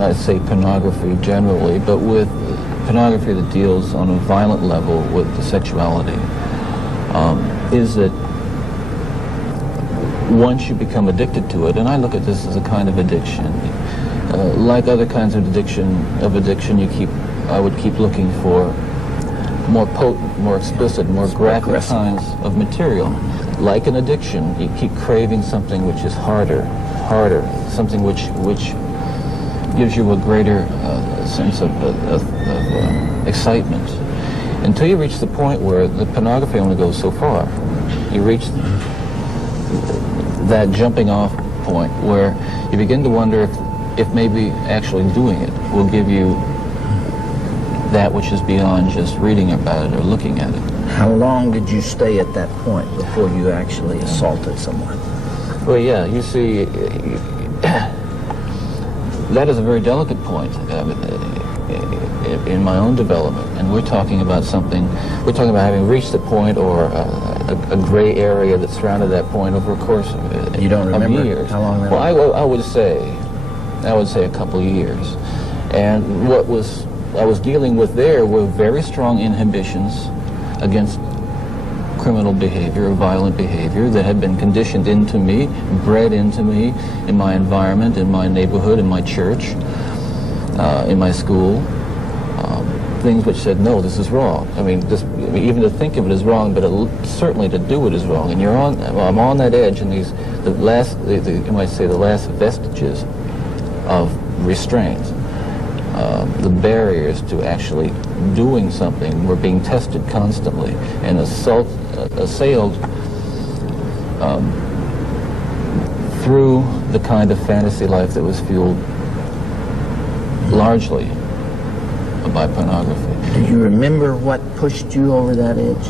I'd say, pornography generally, but with pornography that deals on a violent level with the sexuality, is that once you become addicted to it, and I look at this as a kind of addiction, like other kinds of addiction, I would keep looking for more potent, more explicit, more graphic kinds of material. Like an addiction, you keep craving something which is harder, something which gives you a greater sense of excitement, until you reach the point where the pornography only goes so far. You reach that jumping off point where you begin to wonder if maybe actually doing it will give you that which is beyond just reading about it or looking at it. How long did you stay at that point before you actually assaulted someone? Well, yeah, you see, that is a very delicate point in my own development, and we're talking about having reached the point or a gray area that surrounded that point over a course of you don't remember years. How long that was? Well, I would say a couple of years, and what I was dealing with there were very strong inhibitions against criminal behavior or violent behavior that had been conditioned into me, bred into me in my environment, in my neighborhood, in my church, in my school. Things which said, no, this is wrong. I mean, even to think of it is wrong, but certainly to do it is wrong. And I'm on that edge, and the last vestiges of restraint. The barriers to actually doing something were being tested constantly and assailed through the kind of fantasy life that was fueled largely by pornography. Do you remember what pushed you over that edge?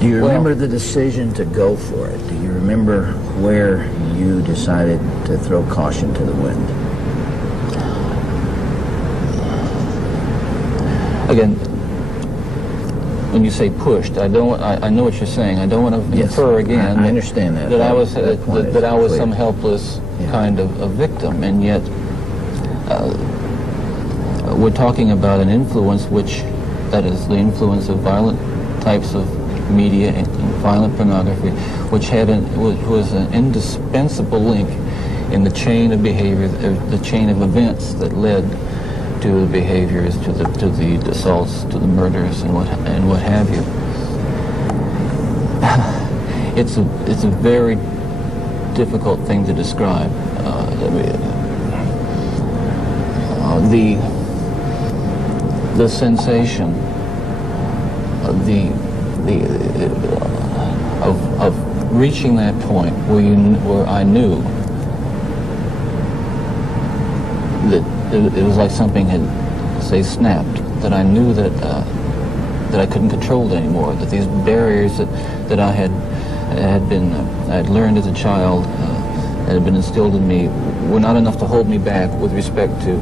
Do you remember the decision to go for it? Do you remember where you decided to throw caution to the wind? Again, when you say pushed, I know what you're saying. I don't want to infer again. I understand that. That I was some helpless kind of a victim, and yet we're talking about an influence that is the influence of violent types of media and violent pornography, which was an indispensable link in the chain of behavior, the chain of events that led to the behaviors, to the assaults, to the murders, and what have you. It's a very difficult thing to describe. The sensation of of reaching that point where I knew that it was like something had, say, snapped, that I knew that I couldn't control it anymore, that these barriers that I had learned as a child, that had been instilled in me, were not enough to hold me back with respect to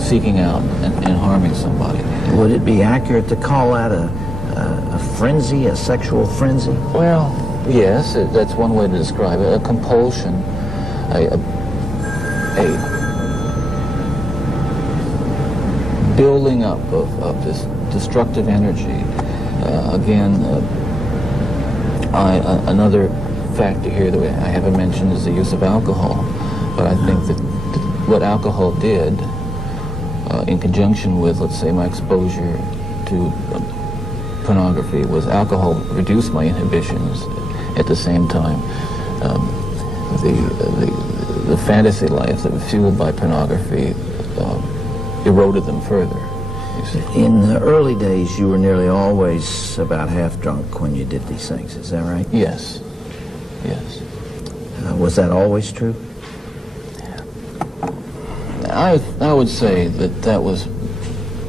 seeking out and harming somebody. Would it be accurate to call that a frenzy, a sexual frenzy? Well, yes, that's one way to describe it. A compulsion, a building up of this destructive energy. Another factor here that I haven't mentioned is the use of alcohol, but I think that what alcohol did, in conjunction with, let's say, my exposure to pornography, was alcohol reduced my inhibitions. At the same time, the fantasy life that was fueled by pornography eroded them further. In the early days, you were nearly always about half drunk when you did these things. Is that right? Yes. Yes. Was that always true? I would say that was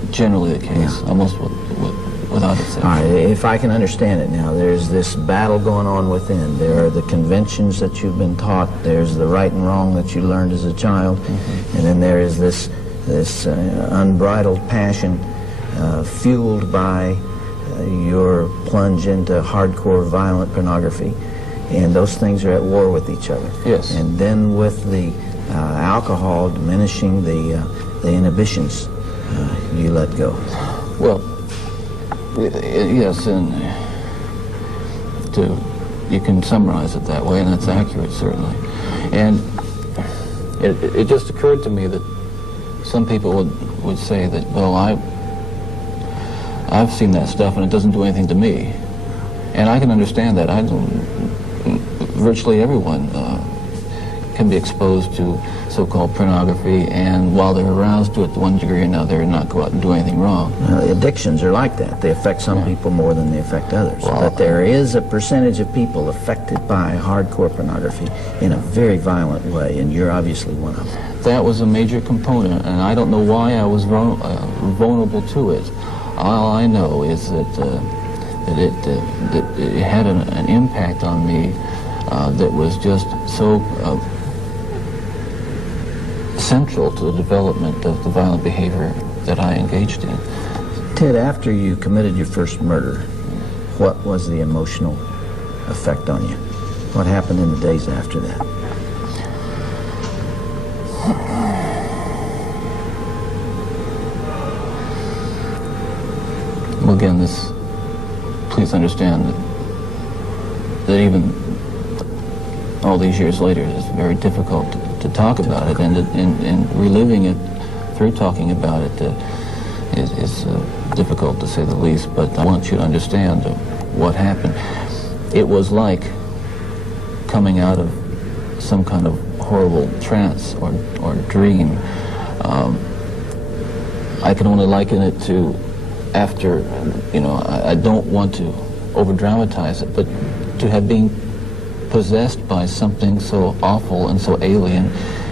generally the case, almost without exception. All right, if I can understand it now, there's this battle going on within. There are the conventions that you've been taught. There's the right and wrong that you learned as a child. And then there is this unbridled passion fueled by your plunge into hardcore violent pornography. And those things are at war with each other. Yes. And then with the alcohol diminishing the inhibitions, you let go. Well, yes, and you can summarize it that way, and that's accurate, certainly. And it just occurred to me that some people would say that, well, I've seen that stuff and it doesn't do anything to me. And I can understand that. Virtually everyone can be exposed to so-called pornography, and while they're aroused to it to one degree or another, not go out and do anything wrong. Addictions are like that. They affect some people more than they affect others. Well, but there is a percentage of people affected by hardcore pornography in a very violent way, and you're obviously one of them. That was a major component, and I don't know why I was vulnerable to it. All I know is that it had an impact on me that was just so central to the development of the violent behavior that I engaged in. Ted, after you committed your first murder, what was the emotional effect on you? What happened in the days after that? Well, again, please understand that even all these years later, it's very difficult to talk about it, and reliving it through talking about it is difficult, to say the least. But I want you to understand what happened. It was like coming out of some kind of horrible trance or dream. I can only liken it to after, I don't want to over-dramatize it, but to have been possessed by something so awful and so alien,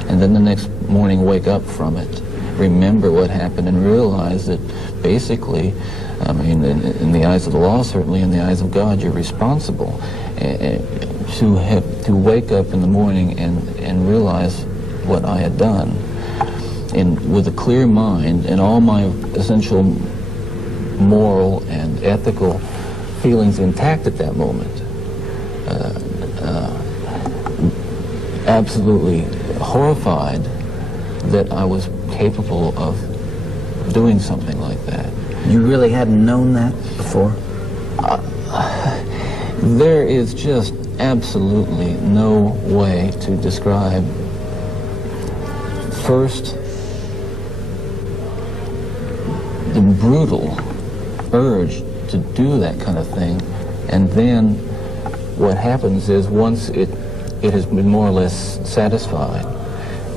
and then the next morning wake up from it, remember what happened, and realize that basically, in the eyes of the law, certainly in the eyes of God, you're responsible. To wake up in the morning and realize what I had done, and with a clear mind and all my essential moral and ethical feelings intact at that moment. Absolutely horrified that I was capable of doing something like that. You really hadn't known that before? There is just absolutely no way to describe, first, the brutal urge to do that kind of thing, and then what happens is once it has been more or less satisfied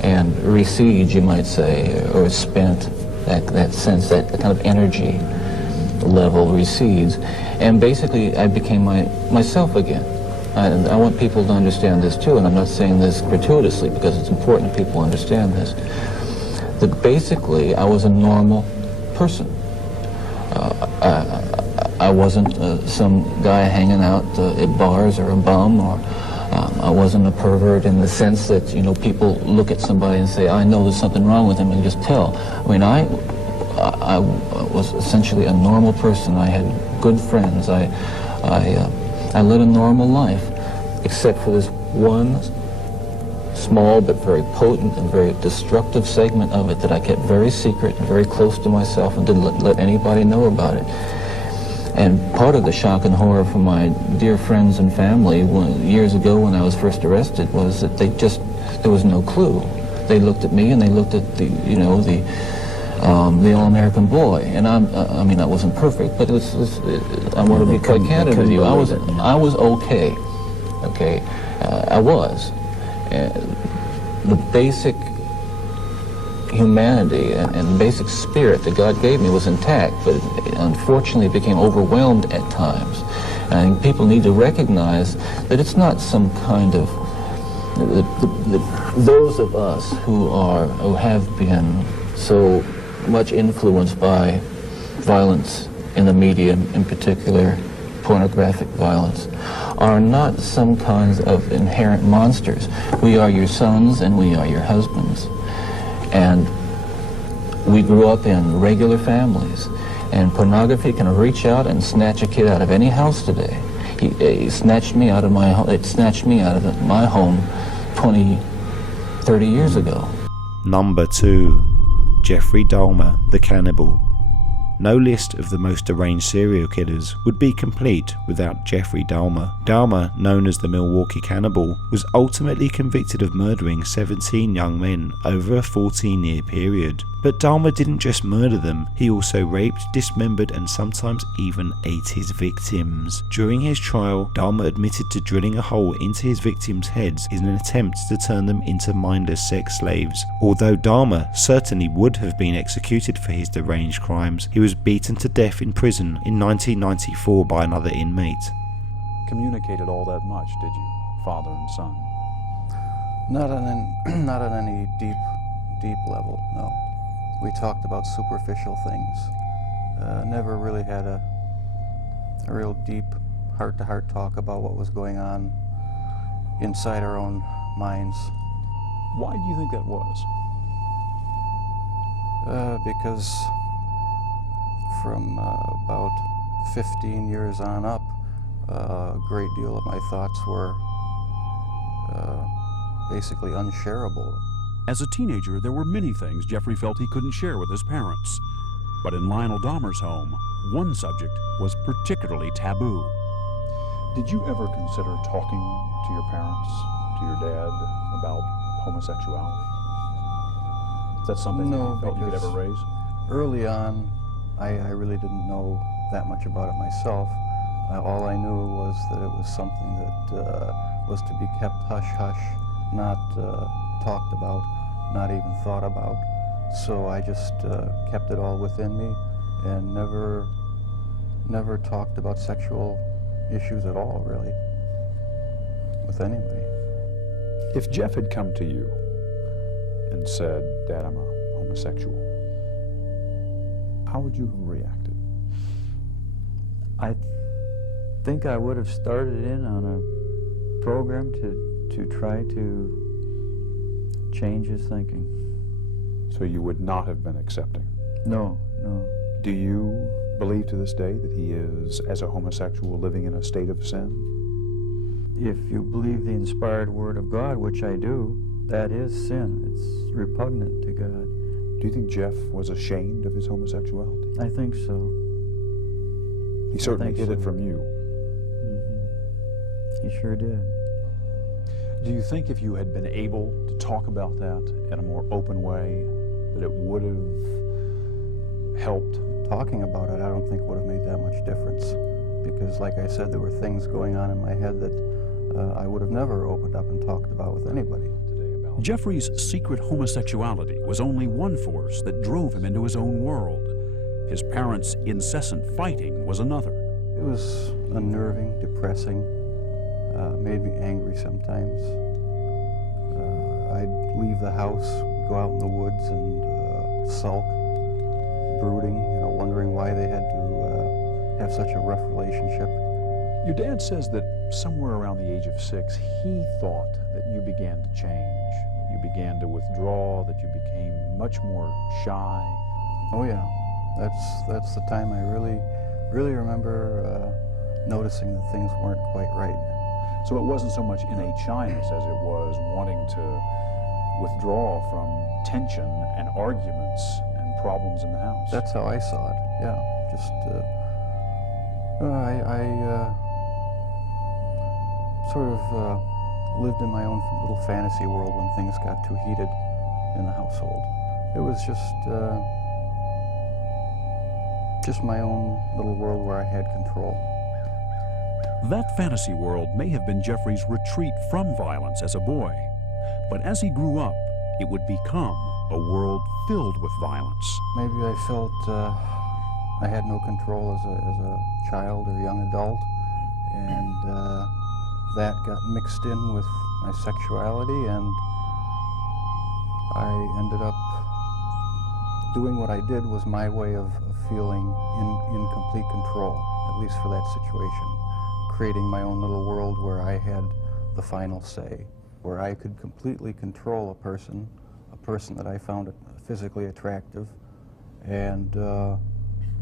and recedes, you might say, or spent, that sense, that kind of energy level recedes, and basically I became myself again. I want people to understand this too, and I'm not saying this gratuitously because it's important that people understand this, that basically I was a normal person. I wasn't some guy hanging out at bars or a bum, or I wasn't a pervert in the sense that, people look at somebody and say, I know there's something wrong with him, and just tell. I was essentially a normal person. I had good friends. I led a normal life, except for this one small but very potent and very destructive segment of it that I kept very secret and very close to myself and didn't let anybody know about it. And part of the shock and horror for my dear friends and family years ago when I was first arrested was that there was no clue. They looked at me and they looked at the, you know, the All-American boy. And I mean, I wasn't perfect, but I want to be quite candid with you. I was okay. Okay, I was. The basic humanity and basic spirit that God gave me was intact, but it unfortunately became overwhelmed at times. And I think people need to recognize that it's not some kind of those of us who have been so much influenced by violence in the media, in particular pornographic violence, are not some kinds of inherent monsters. We are your sons and we are your husbands. And we grew up in regular families. And pornography can reach out and snatch a kid out of any house today. He snatched me out of my home. It snatched me out of my home 20, 30 years ago. Number 2. Jeffrey Dahmer, the Cannibal. No list of the most deranged serial killers would be complete without Jeffrey Dahmer. Dahmer, known as the Milwaukee Cannibal, was ultimately convicted of murdering 17 young men over a 14-year period. But Dahmer didn't just murder them, he also raped, dismembered and sometimes even ate his victims. During his trial, Dahmer admitted to drilling a hole into his victims' heads in an attempt to turn them into mindless sex slaves. Although Dahmer certainly would have been executed for his deranged crimes, he was beaten to death in prison in 1994 by another inmate. Communicated all that much, did you, father and son? Not on any deep level, no. We talked about superficial things. Never really had a real deep heart-to-heart talk about what was going on inside our own minds. Why do you think that was? Because from about 15 years on up, a great deal of my thoughts were basically unshareable. As a teenager, there were many things Jeffrey felt he couldn't share with his parents. But in Lionel Dahmer's home, one subject was particularly taboo. Did you ever consider talking to your parents, to your dad, about homosexuality? Is that something that you felt you could ever raise? Early on, I really didn't know that much about it myself. All I knew was that it was something that was to be kept hush-hush, not talked about, not even thought about. So I just kept it all within me and never talked about sexual issues at all, really, with anybody. If Jeff had come to you and said, "Dad, I'm a homosexual," how would you have reacted? I think I would have started in on a program to try to change his thinking. So you would not have been accepting? No. Do you believe to this day that he is, as a homosexual, living in a state of sin? If you believe the inspired word of God, which I do, that is sin. It's repugnant to God. Do you think Jeff was ashamed of his homosexuality? I think so. He certainly hid it from you. He sure did. Do you think if you had been able to talk about that in a more open way, that it would have helped? Talking about it, I don't think would have made that much difference. Because, like I said, there were things going on in my head that I would have never opened up and talked about with anybody. Jeffrey's secret homosexuality was only one force that drove him into his own world. His parents' incessant fighting was another. It was unnerving, depressing, made me angry sometimes. I'd leave the house, go out in the woods and sulk, brooding, wondering why they had to have such a rough relationship. Your dad says that somewhere around the age of 6, he thought that you began to change, that you began to withdraw, that you became much more shy. Oh yeah, that's the time I really remember noticing that things weren't quite right. So it wasn't so much innate shyness as it was wanting to withdraw from tension and arguments and problems in the house. That's how I saw it, yeah. Just, I sort of lived in my own little fantasy world when things got too heated. in the household. It was just my own little world where I had control. That fantasy world may have been Jeffrey's retreat from violence as a boy, but as he grew up, it would become a world filled with violence. Maybe I felt I had no control as a child or young adult, and that got mixed in with my sexuality, and I ended up doing what I did was my way of feeling in complete control, at least for that situation. Creating my own little world where I had the final say, where I could completely control a person that I found physically attractive, and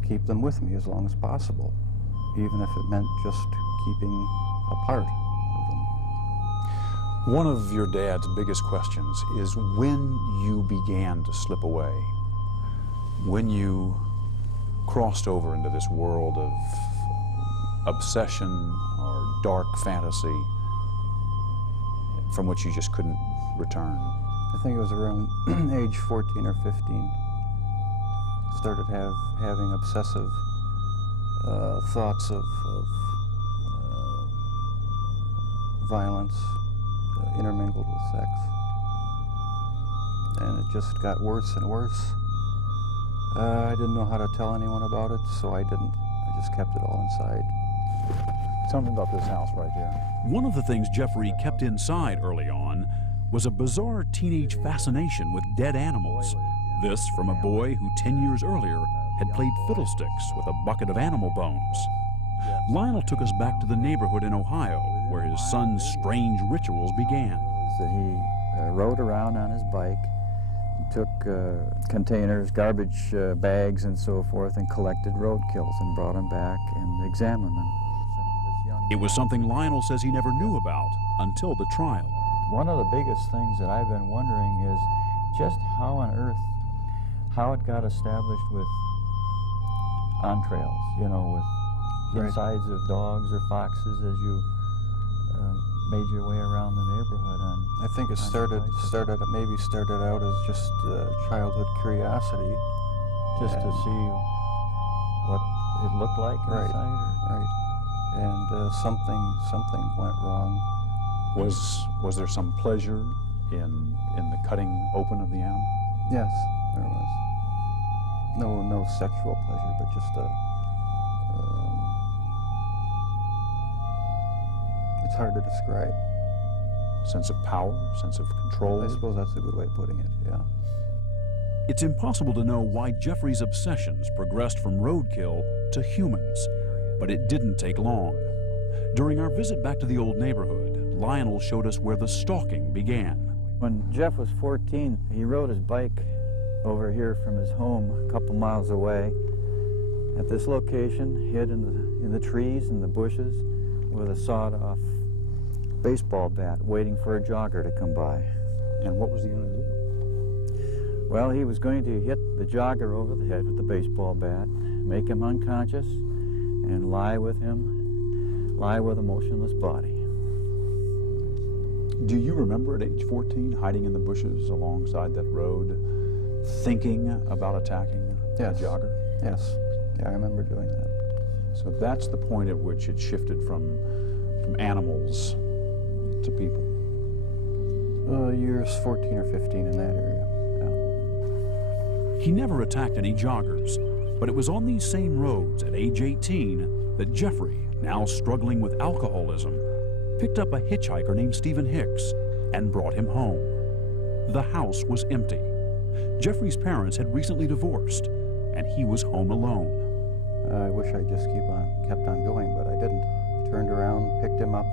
keep them with me as long as possible, even if it meant just keeping apart of them. One of your dad's biggest questions is when you began to slip away, when you crossed over into this world of obsession or dark fantasy from which you just couldn't return. I think it was around age 14 or 15. Started having obsessive thoughts of violence intermingled with sex. And it just got worse and worse. I didn't know how to tell anyone about it, so I didn't. I just kept it all inside. Tell me about this house right here. One of the things Jeffrey kept inside early on was a bizarre teenage fascination with dead animals. This from a boy who 10 years earlier had played fiddlesticks with a bucket of animal bones. Lionel took us back to the neighborhood in Ohio where his son's strange rituals began. He rode around on his bike, took containers, garbage bags and so forth, and collected roadkills and brought them back and examined them. It was something Lionel says he never knew about until the trial. One of the biggest things that I've been wondering is just how on earth, how it got established with entrails, you know, with insides of dogs or foxes as you made your way around the neighborhood. I think it started out as just childhood curiosity, just to see what it looked like inside. Right. And something went wrong. Was there some pleasure in the cutting open of the animal? Yes, there was. No sexual pleasure, but just it's hard to describe. Sense of power, sense of control? I suppose that's a good way of putting it, yeah. It's impossible to know why Jeffrey's obsessions progressed from roadkill to humans, but it didn't take long. During our visit back to the old neighborhood, Lionel showed us where the stalking began. When Jeff was 14, he rode his bike over here from his home a couple miles away at this location, hid in the trees and the bushes with a sawed-off baseball bat waiting for a jogger to come by. And what was he going to do? Well, he was going to hit the jogger over the head with the baseball bat, make him unconscious, and lie with a motionless body. Do you remember at age 14 hiding in the bushes alongside that road, thinking about attacking a jogger? Yes. Yeah, I remember doing that. So that's the point at which it shifted from animals to people. Years 14 or 15 in that area, yeah. He never attacked any joggers, but it was on these same roads at age 18 that Jeffrey, now struggling with alcoholism, picked up a hitchhiker named Stephen Hicks and brought him home. The house was empty. Jeffrey's parents had recently divorced, and he was home alone. I wish I just kept on going, but I didn't. I turned around, picked him up,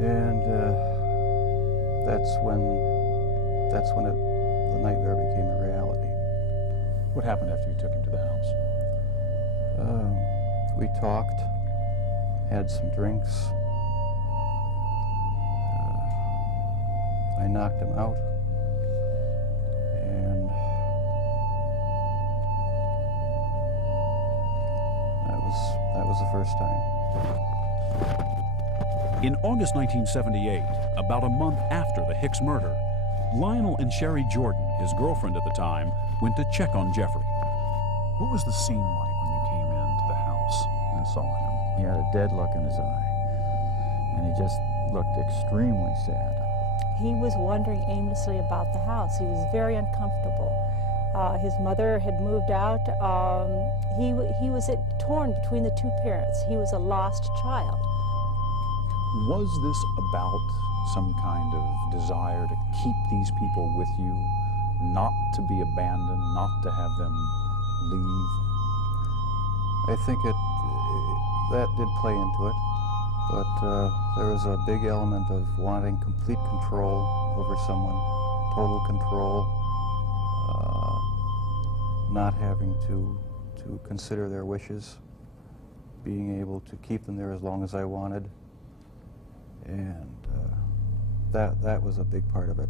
and that's when the nightmare became a reality. What happened after you took him to the house? We talked, had some drinks. I knocked him out, and that was the first time. In August 1978, about a month after the Hicks murder, Lionel and Sherry Jordan, his girlfriend at the time, went to check on Jeffrey. What was the scene like when you came into the house and saw him? He had a dead look in his eye, and he just looked extremely sad. He was wandering aimlessly about the house. He was very uncomfortable. His mother had moved out. He was torn between the two parents. He was a lost child. Was this about some kind of desire to keep these people with you, not to be abandoned, not to have them leave? I think that did play into it, but there was a big element of wanting complete control over someone, total control, not having to consider their wishes, being able to keep them there as long as I wanted, and that was a big part of it.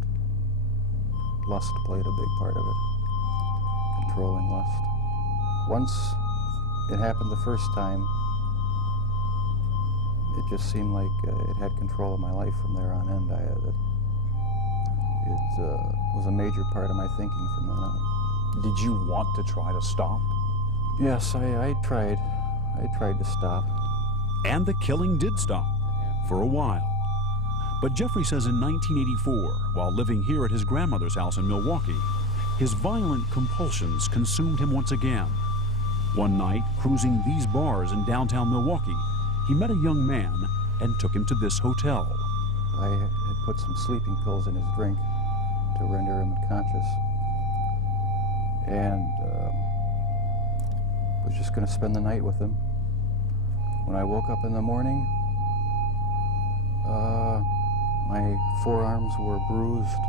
Lust played a big part of it, controlling lust. Once it happened the first time, it just seemed like it had control of my life from there on end. It was a major part of my thinking from then on. Did you want to try to stop? Yes, I tried. I tried to stop. And the killing did stop, for a while. But Jeffrey says in 1984, while living here at his grandmother's house in Milwaukee, his violent compulsions consumed him once again. One night, cruising these bars in downtown Milwaukee, he met a young man and took him to this hotel. I had put some sleeping pills in his drink to render him unconscious, and was just going to spend the night with him. When I woke up in the morning, my forearms were bruised,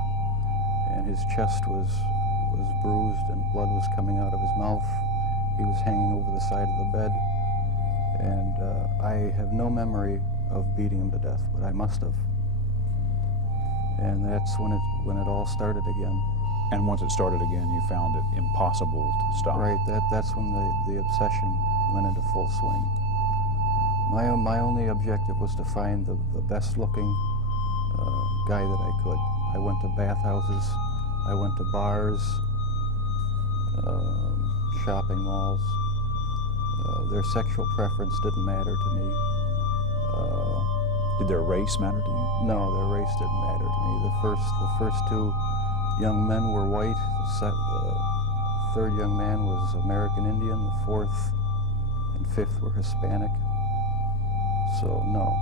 and his chest was bruised, and blood was coming out of his mouth. He was hanging over the side of the bed, and I have no memory of beating him to death, but I must have. And that's when it all started again. And once it started again, you found it impossible to stop. Right. That's when the obsession went into full swing. My only objective was to find the best-looking guy that I could. I went to bathhouses. I went to bars, shopping malls. Their sexual preference didn't matter to me. Did their race matter to you? No, their race didn't matter to me. The first two young men were white. The third young man was American Indian. The fourth and fifth were Hispanic. So no,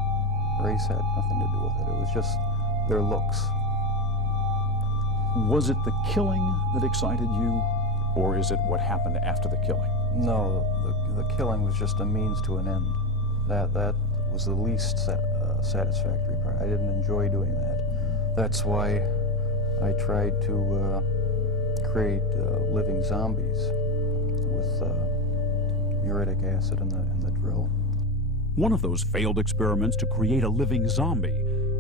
race had nothing to do with it. It was just their looks. Was it the killing that excited you, or is it what happened after the killing? No, the killing was just a means to an end. That was the least satisfactory part. I didn't enjoy doing that. That's why I tried to create living zombies with muriatic acid in the drill. One of those failed experiments to create a living zombie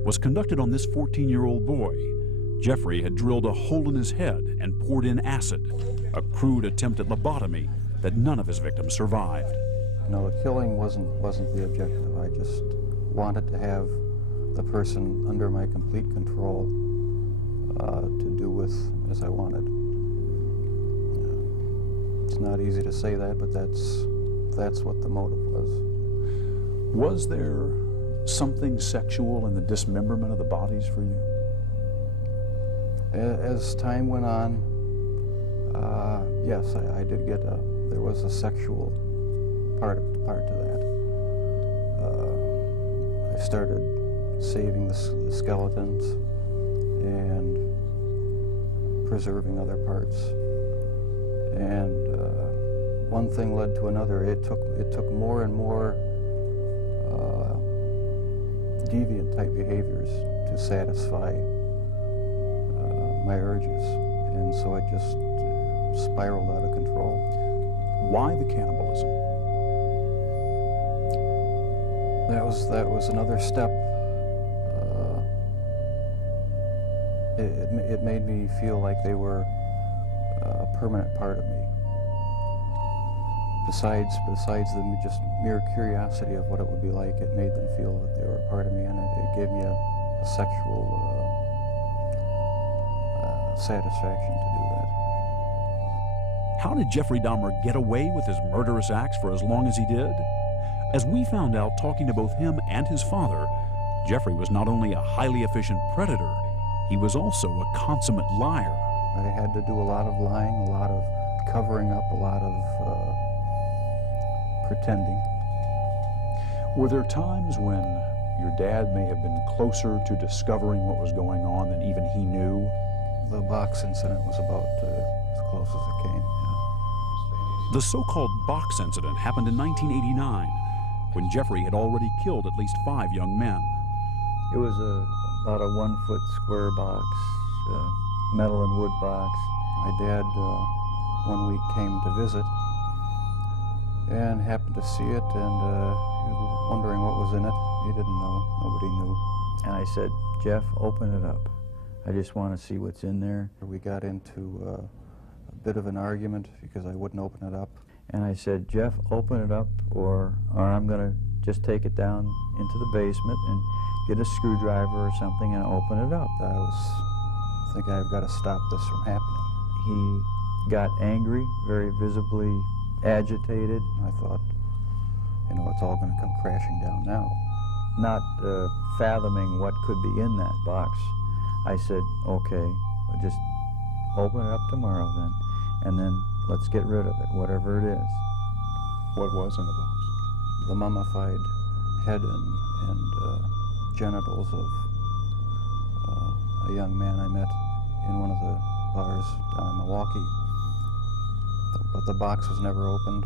was conducted on this 14-year-old boy. Jeffrey had drilled a hole in his head and poured in acid, a crude attempt at lobotomy that none of his victims survived. No, the killing wasn't the objective. I just wanted to have the person under my complete control to do with as I wanted. It's not easy to say that, but that's what the motive was. Was there something sexual in the dismemberment of the bodies for you? As time went on, yes, I did get there was a sexual part to that. I started saving the skeletons and preserving other parts, and one thing led to another. It took more and more deviant type behaviors to satisfy my urges, and so it just spiraled out of control. Why the cannibalism? That was another step. It made me feel like they were a permanent part of me. Besides the just mere curiosity of what it would be like, it made them feel that they were a part of me, and it gave me a sexual satisfaction to do that. How did Jeffrey Dahmer get away with his murderous acts for as long as he did? As we found out talking to both him and his father, Jeffrey was not only a highly efficient predator, he was also a consummate liar. I had to do a lot of lying, a lot of covering up, a lot of pretending. Were there times when your dad may have been closer to discovering what was going on than even he knew? The box incident was about as close as it came. The so-called box incident happened in 1989, when Jeffrey had already killed at least 5 young men. It was about a 1-foot square box, metal and wood box. My dad, one week came to visit and happened to see it, and he was wondering what was in it. He didn't know. Nobody knew. And I said, Jeff, open it up. I just want to see what's in there. We got into a bit of an argument because I wouldn't open it up. And I said, Jeff, open it up, or I'm going to just take it down into the basement and get a screwdriver or something and open it up. I think I've got to stop this from happening. He got angry, very visibly agitated. I thought, you know, it's all going to come crashing down now. Not fathoming what could be in that box, I said, okay, just open it up tomorrow then, and then let's get rid of it, whatever it is. What was in the box? The mummified head and genitals of a young man I met in one of the bars down in Milwaukee. But the box was never opened,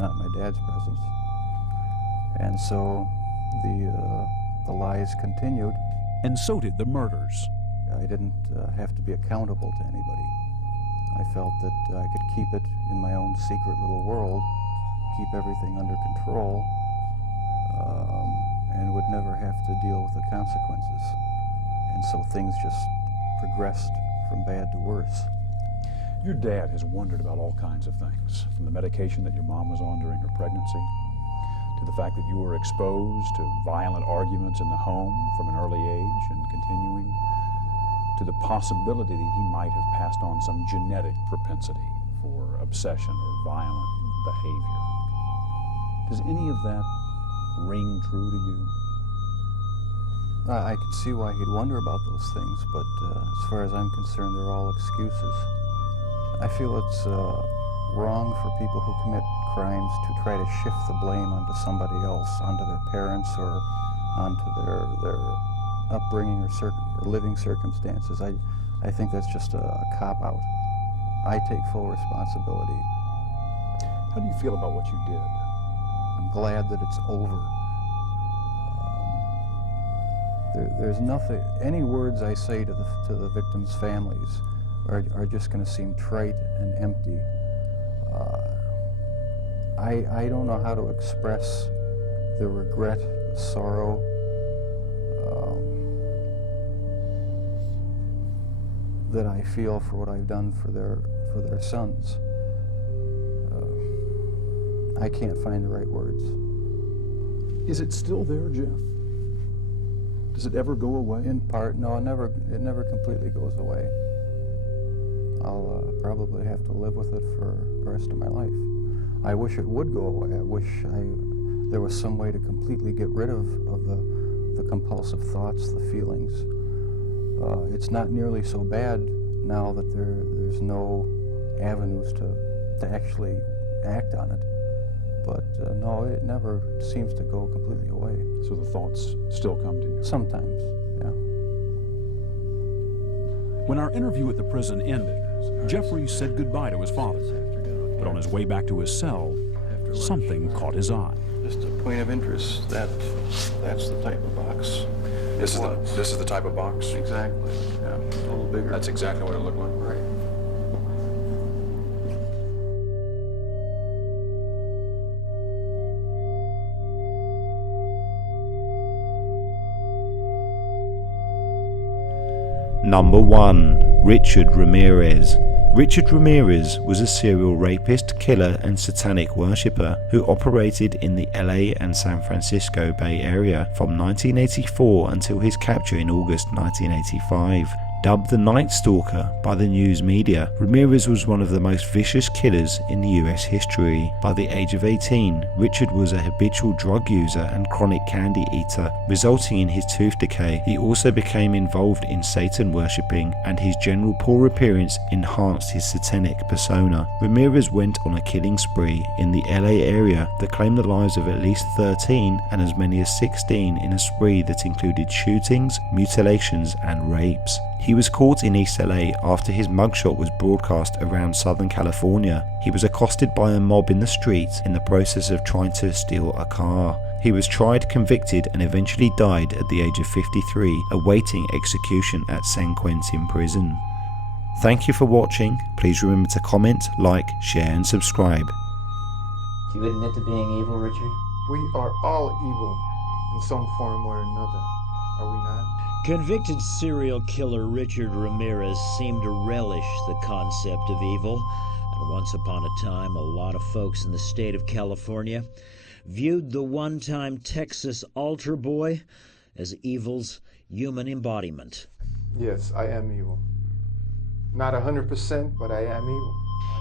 not in my dad's presence. And so the lies continued. And so did the murders. I didn't have to be accountable to anybody. I felt that I could keep it in my own secret little world, keep everything under control, and would never have to deal with the consequences. And so things just progressed from bad to worse. Your dad has wondered about all kinds of things, from the medication that your mom was on during her pregnancy, to the fact that you were exposed to violent arguments in the home from an early age and continuing, to the possibility that he might have passed on some genetic propensity for obsession or violent behavior. Does any of that ring true to you? I can see why he'd wonder about those things, but as far as I'm concerned, they're all excuses. I feel it's wrong for people who commit crimes to try to shift the blame onto somebody else, onto their parents or onto their upbringing or living circumstances. I think that's just a cop-out. I take full responsibility. How do you feel about what you did? I'm glad that it's over. There's nothing, any words I say to the victims' families are just going to seem trite and empty. I don't know how to express the regret, the sorrow, that I feel for what I've done for their sons. I can't find the right words. Is it still there, Jeff? Does it ever go away? In part, no, it never completely goes away. I'll probably have to live with it for the rest of my life. I wish it would go away. I wish there was some way to completely get rid of the compulsive thoughts, the feelings. It's not nearly so bad now that there's no avenues to actually act on it. But no, it never seems to go completely away. So the thoughts still come to you? Sometimes, yeah. When our interview at the prison ended, Jeffrey said goodbye to his father. But on his way back to his cell, something caught his eye. Just a point of interest, that's the type of box. This is the type of box? Exactly, yeah, a little bigger. That's exactly what it looked like? Right. Number 1. Richard Ramirez. Richard Ramirez was a serial rapist, killer and satanic worshipper who operated in the LA and San Francisco Bay Area from 1984 until his capture in August 1985. Dubbed the Night Stalker by the news media, Ramirez was one of the most vicious killers in the US history. By the age of 18, Richard was a habitual drug user and chronic candy eater, resulting in his tooth decay. He also became involved in Satan worshipping, and his general poor appearance enhanced his satanic persona. Ramirez went on a killing spree in the LA area that claimed the lives of at least 13 and as many as 16 in a spree that included shootings, mutilations, and rapes. He was caught in East LA after his mugshot was broadcast around Southern California. He was accosted by a mob in the street in the process of trying to steal a car. He was tried, convicted, and eventually died at the age of 53, awaiting execution at San Quentin prison. Thank you for watching. Please remember to comment, like, share, and subscribe. Do you admit to being evil, Richard? We are all evil in some form or another, are we not? Convicted serial killer Richard Ramirez seemed to relish the concept of evil, and once upon a time a lot of folks in the state of California viewed the one-time Texas altar boy as evil's human embodiment. Yes, I am evil. Not 100%, but I am evil.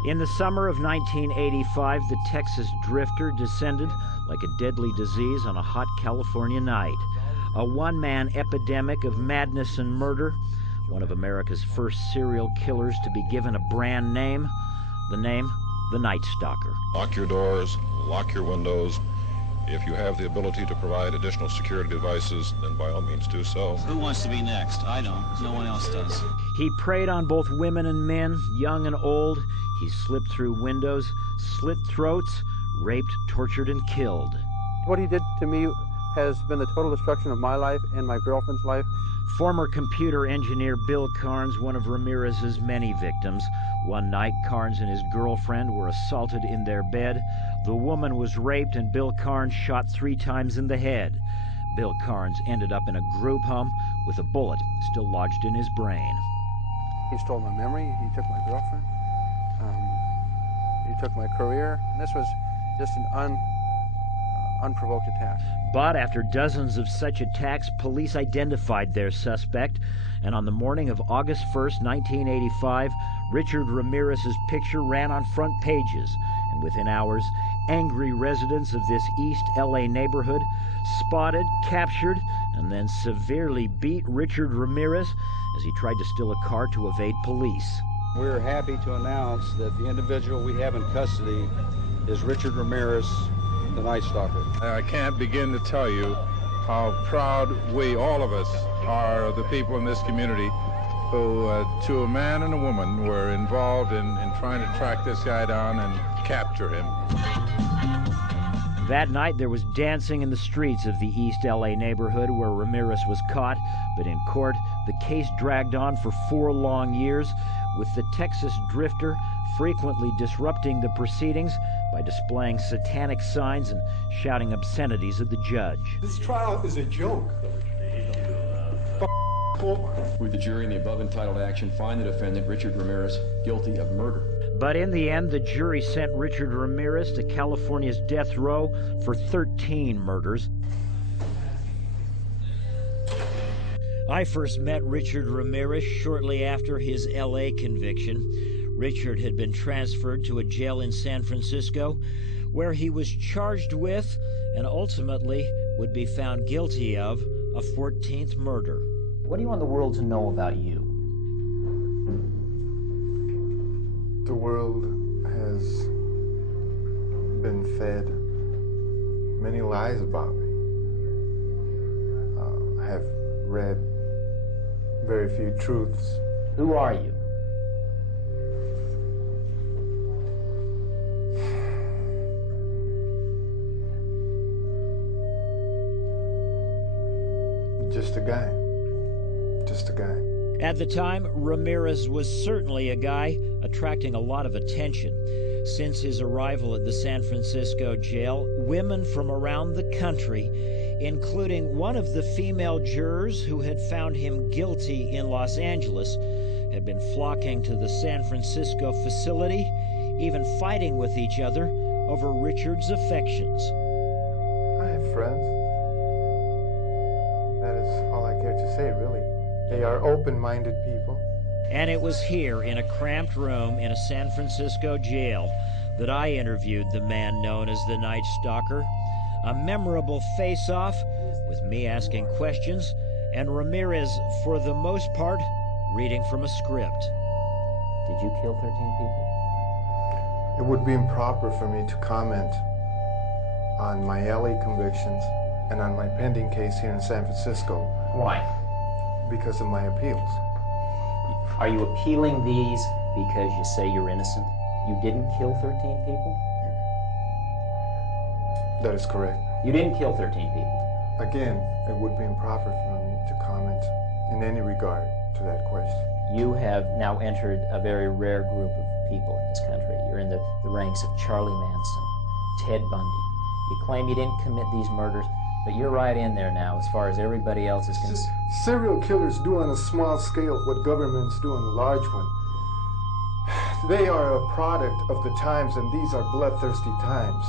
In the summer of 1985, the Texas drifter descended like a deadly disease on a hot California night. A one-man epidemic of madness and murder, one of America's first serial killers to be given a brand name, the Night Stalker. Lock your doors, lock your windows. If you have the ability to provide additional security devices, then by all means do so. Who wants to be next? I don't. No one else does. He preyed on both women and men, young and old. He slipped through windows, slit throats, raped, tortured, and killed. What he did to me has been the total destruction of my life and my girlfriend's life. Former computer engineer Bill Carnes, one of Ramirez's many victims. One night, Carnes and his girlfriend were assaulted in their bed. The woman was raped and Bill Carnes shot 3 times in the head. Bill Carnes ended up in a group home with a bullet still lodged in his brain. He stole my memory, he took my girlfriend, he took my career, and this was just an unprovoked attack. But after dozens of such attacks, police identified their suspect, and on the morning of August 1st, 1985, Richard Ramirez's picture ran on front pages, and within hours, angry residents of this East LA neighborhood spotted, captured, and then severely beat Richard Ramirez as he tried to steal a car to evade police. We're happy to announce that the individual we have in custody is Richard Ramirez, the Night Stalker. I can't begin to tell you how proud we, all of us, are of the people in this community who, to a man and a woman, were involved in trying to track this guy down and capture him. That night there was dancing in the streets of the East LA neighborhood where Ramirez was caught, but in court the case dragged on for 4 long years, with the Texas drifter frequently disrupting the proceedings by displaying satanic signs and shouting obscenities at the judge. This trial is a joke. With the jury in the above entitled action, find the defendant, Richard Ramirez, guilty of murder. But in the end, the jury sent Richard Ramirez to California's death row for 13 murders. I first met Richard Ramirez shortly after his LA conviction. Richard had been transferred to a jail in San Francisco where he was charged with and ultimately would be found guilty of a 14th murder. What do you want the world to know about you? The world has been fed many lies about me. I have read very few truths. Who are you? Just a guy. Just a guy. At the time, Ramirez was certainly a guy attracting a lot of attention. Since his arrival at the San Francisco jail, women from around the country, including one of the female jurors who had found him guilty in Los Angeles, had been flocking to the San Francisco facility, even fighting with each other over Richard's affections. I have friends. That is all I care to say, really. They are open-minded people. And it was here, in a cramped room in a San Francisco jail, that I interviewed the man known as the Night Stalker. A memorable face-off, with me asking questions, and Ramirez, for the most part, reading from a script. Did you kill 13 people? It would be improper for me to comment on my LA convictions and on my pending case here in San Francisco. Why? Because of my appeals. Are you appealing these because you say you're innocent? You didn't kill 13 people? That is correct. You didn't kill 13 people? Again, it would be improper for me to comment in any regard to that question. You have now entered a very rare group of people in this country. You're in the ranks of Charlie Manson, Ted Bundy. You claim you didn't commit these murders, but you're right in there now as far as everybody else is concerned. Serial killers do on a small scale what governments do on a large one. They are a product of the times, and these are bloodthirsty times.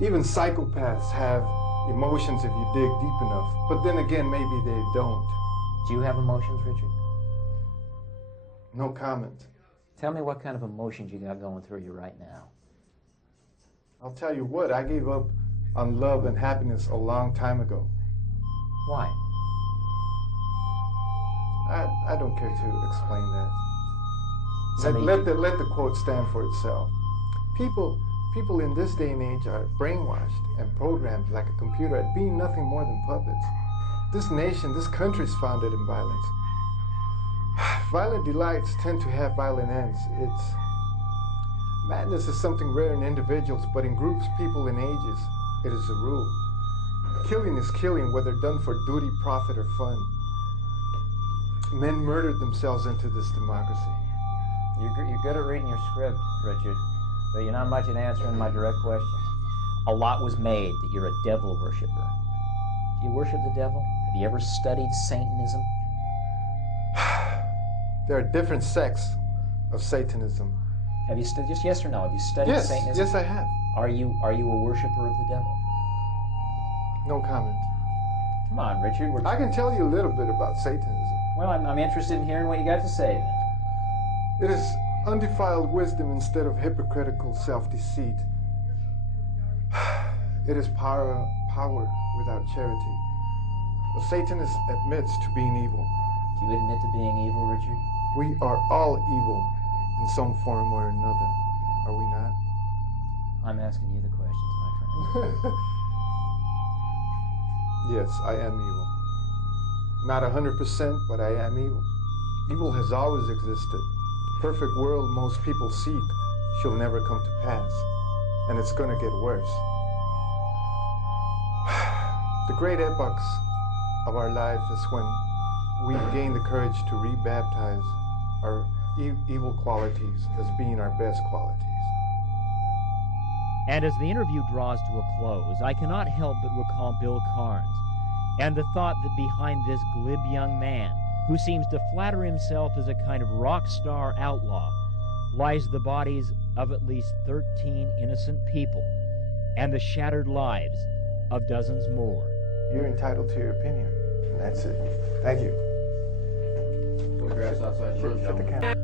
Even psychopaths have emotions if you dig deep enough, but then again, maybe they don't. Do you have emotions, Richard? No comment. Tell me what kind of emotions you got going through you right now. I'll tell you what, I gave up on love and happiness a long time ago. Why? I don't care to explain that. Somebody... Let the quote stand for itself. People in this day and age are brainwashed and programmed like a computer at being nothing more than puppets. This nation, this country is founded in violence. Violent delights tend to have violent ends. Madness is something rare in individuals, but in groups, people, and ages, it is a rule. Killing is killing, whether done for duty, profit, or fun. Men murdered themselves into this democracy. You're good at reading your script, Richard, but you're not much at answering my direct questions. A lot was made that you're a devil worshiper. Do you worship the devil? Have you ever studied Satanism? There are different sects of Satanism. Have you studied, just yes or no, have you studied Satanism? Yes, I have. Are you a worshiper of the devil? No comment. Come on, Richard. I can tell you a little bit about Satanism. Well, I'm interested in hearing what you got to say then. It is undefiled wisdom instead of hypocritical self-deceit. It is power without charity. A Satanist admits to being evil. Do you admit to being evil, Richard? We are all evil in some form or another, are we not? I'm asking you the questions, my friend. Yes, I am evil. Not 100%, but I am evil. Evil has always existed. The perfect world most people seek shall never come to pass, and it's going to get worse. The great epochs of our life is when we gain the courage to rebaptize our evil qualities as being our best qualities. And as the interview draws to a close, I cannot help but recall Bill Carnes and the thought that behind this glib young man, who seems to flatter himself as a kind of rock star outlaw, lies the bodies of at least 13 innocent people and the shattered lives of dozens more. You're entitled to your opinion. And that's it. Thank you. Photographs outside church. Shut the camera.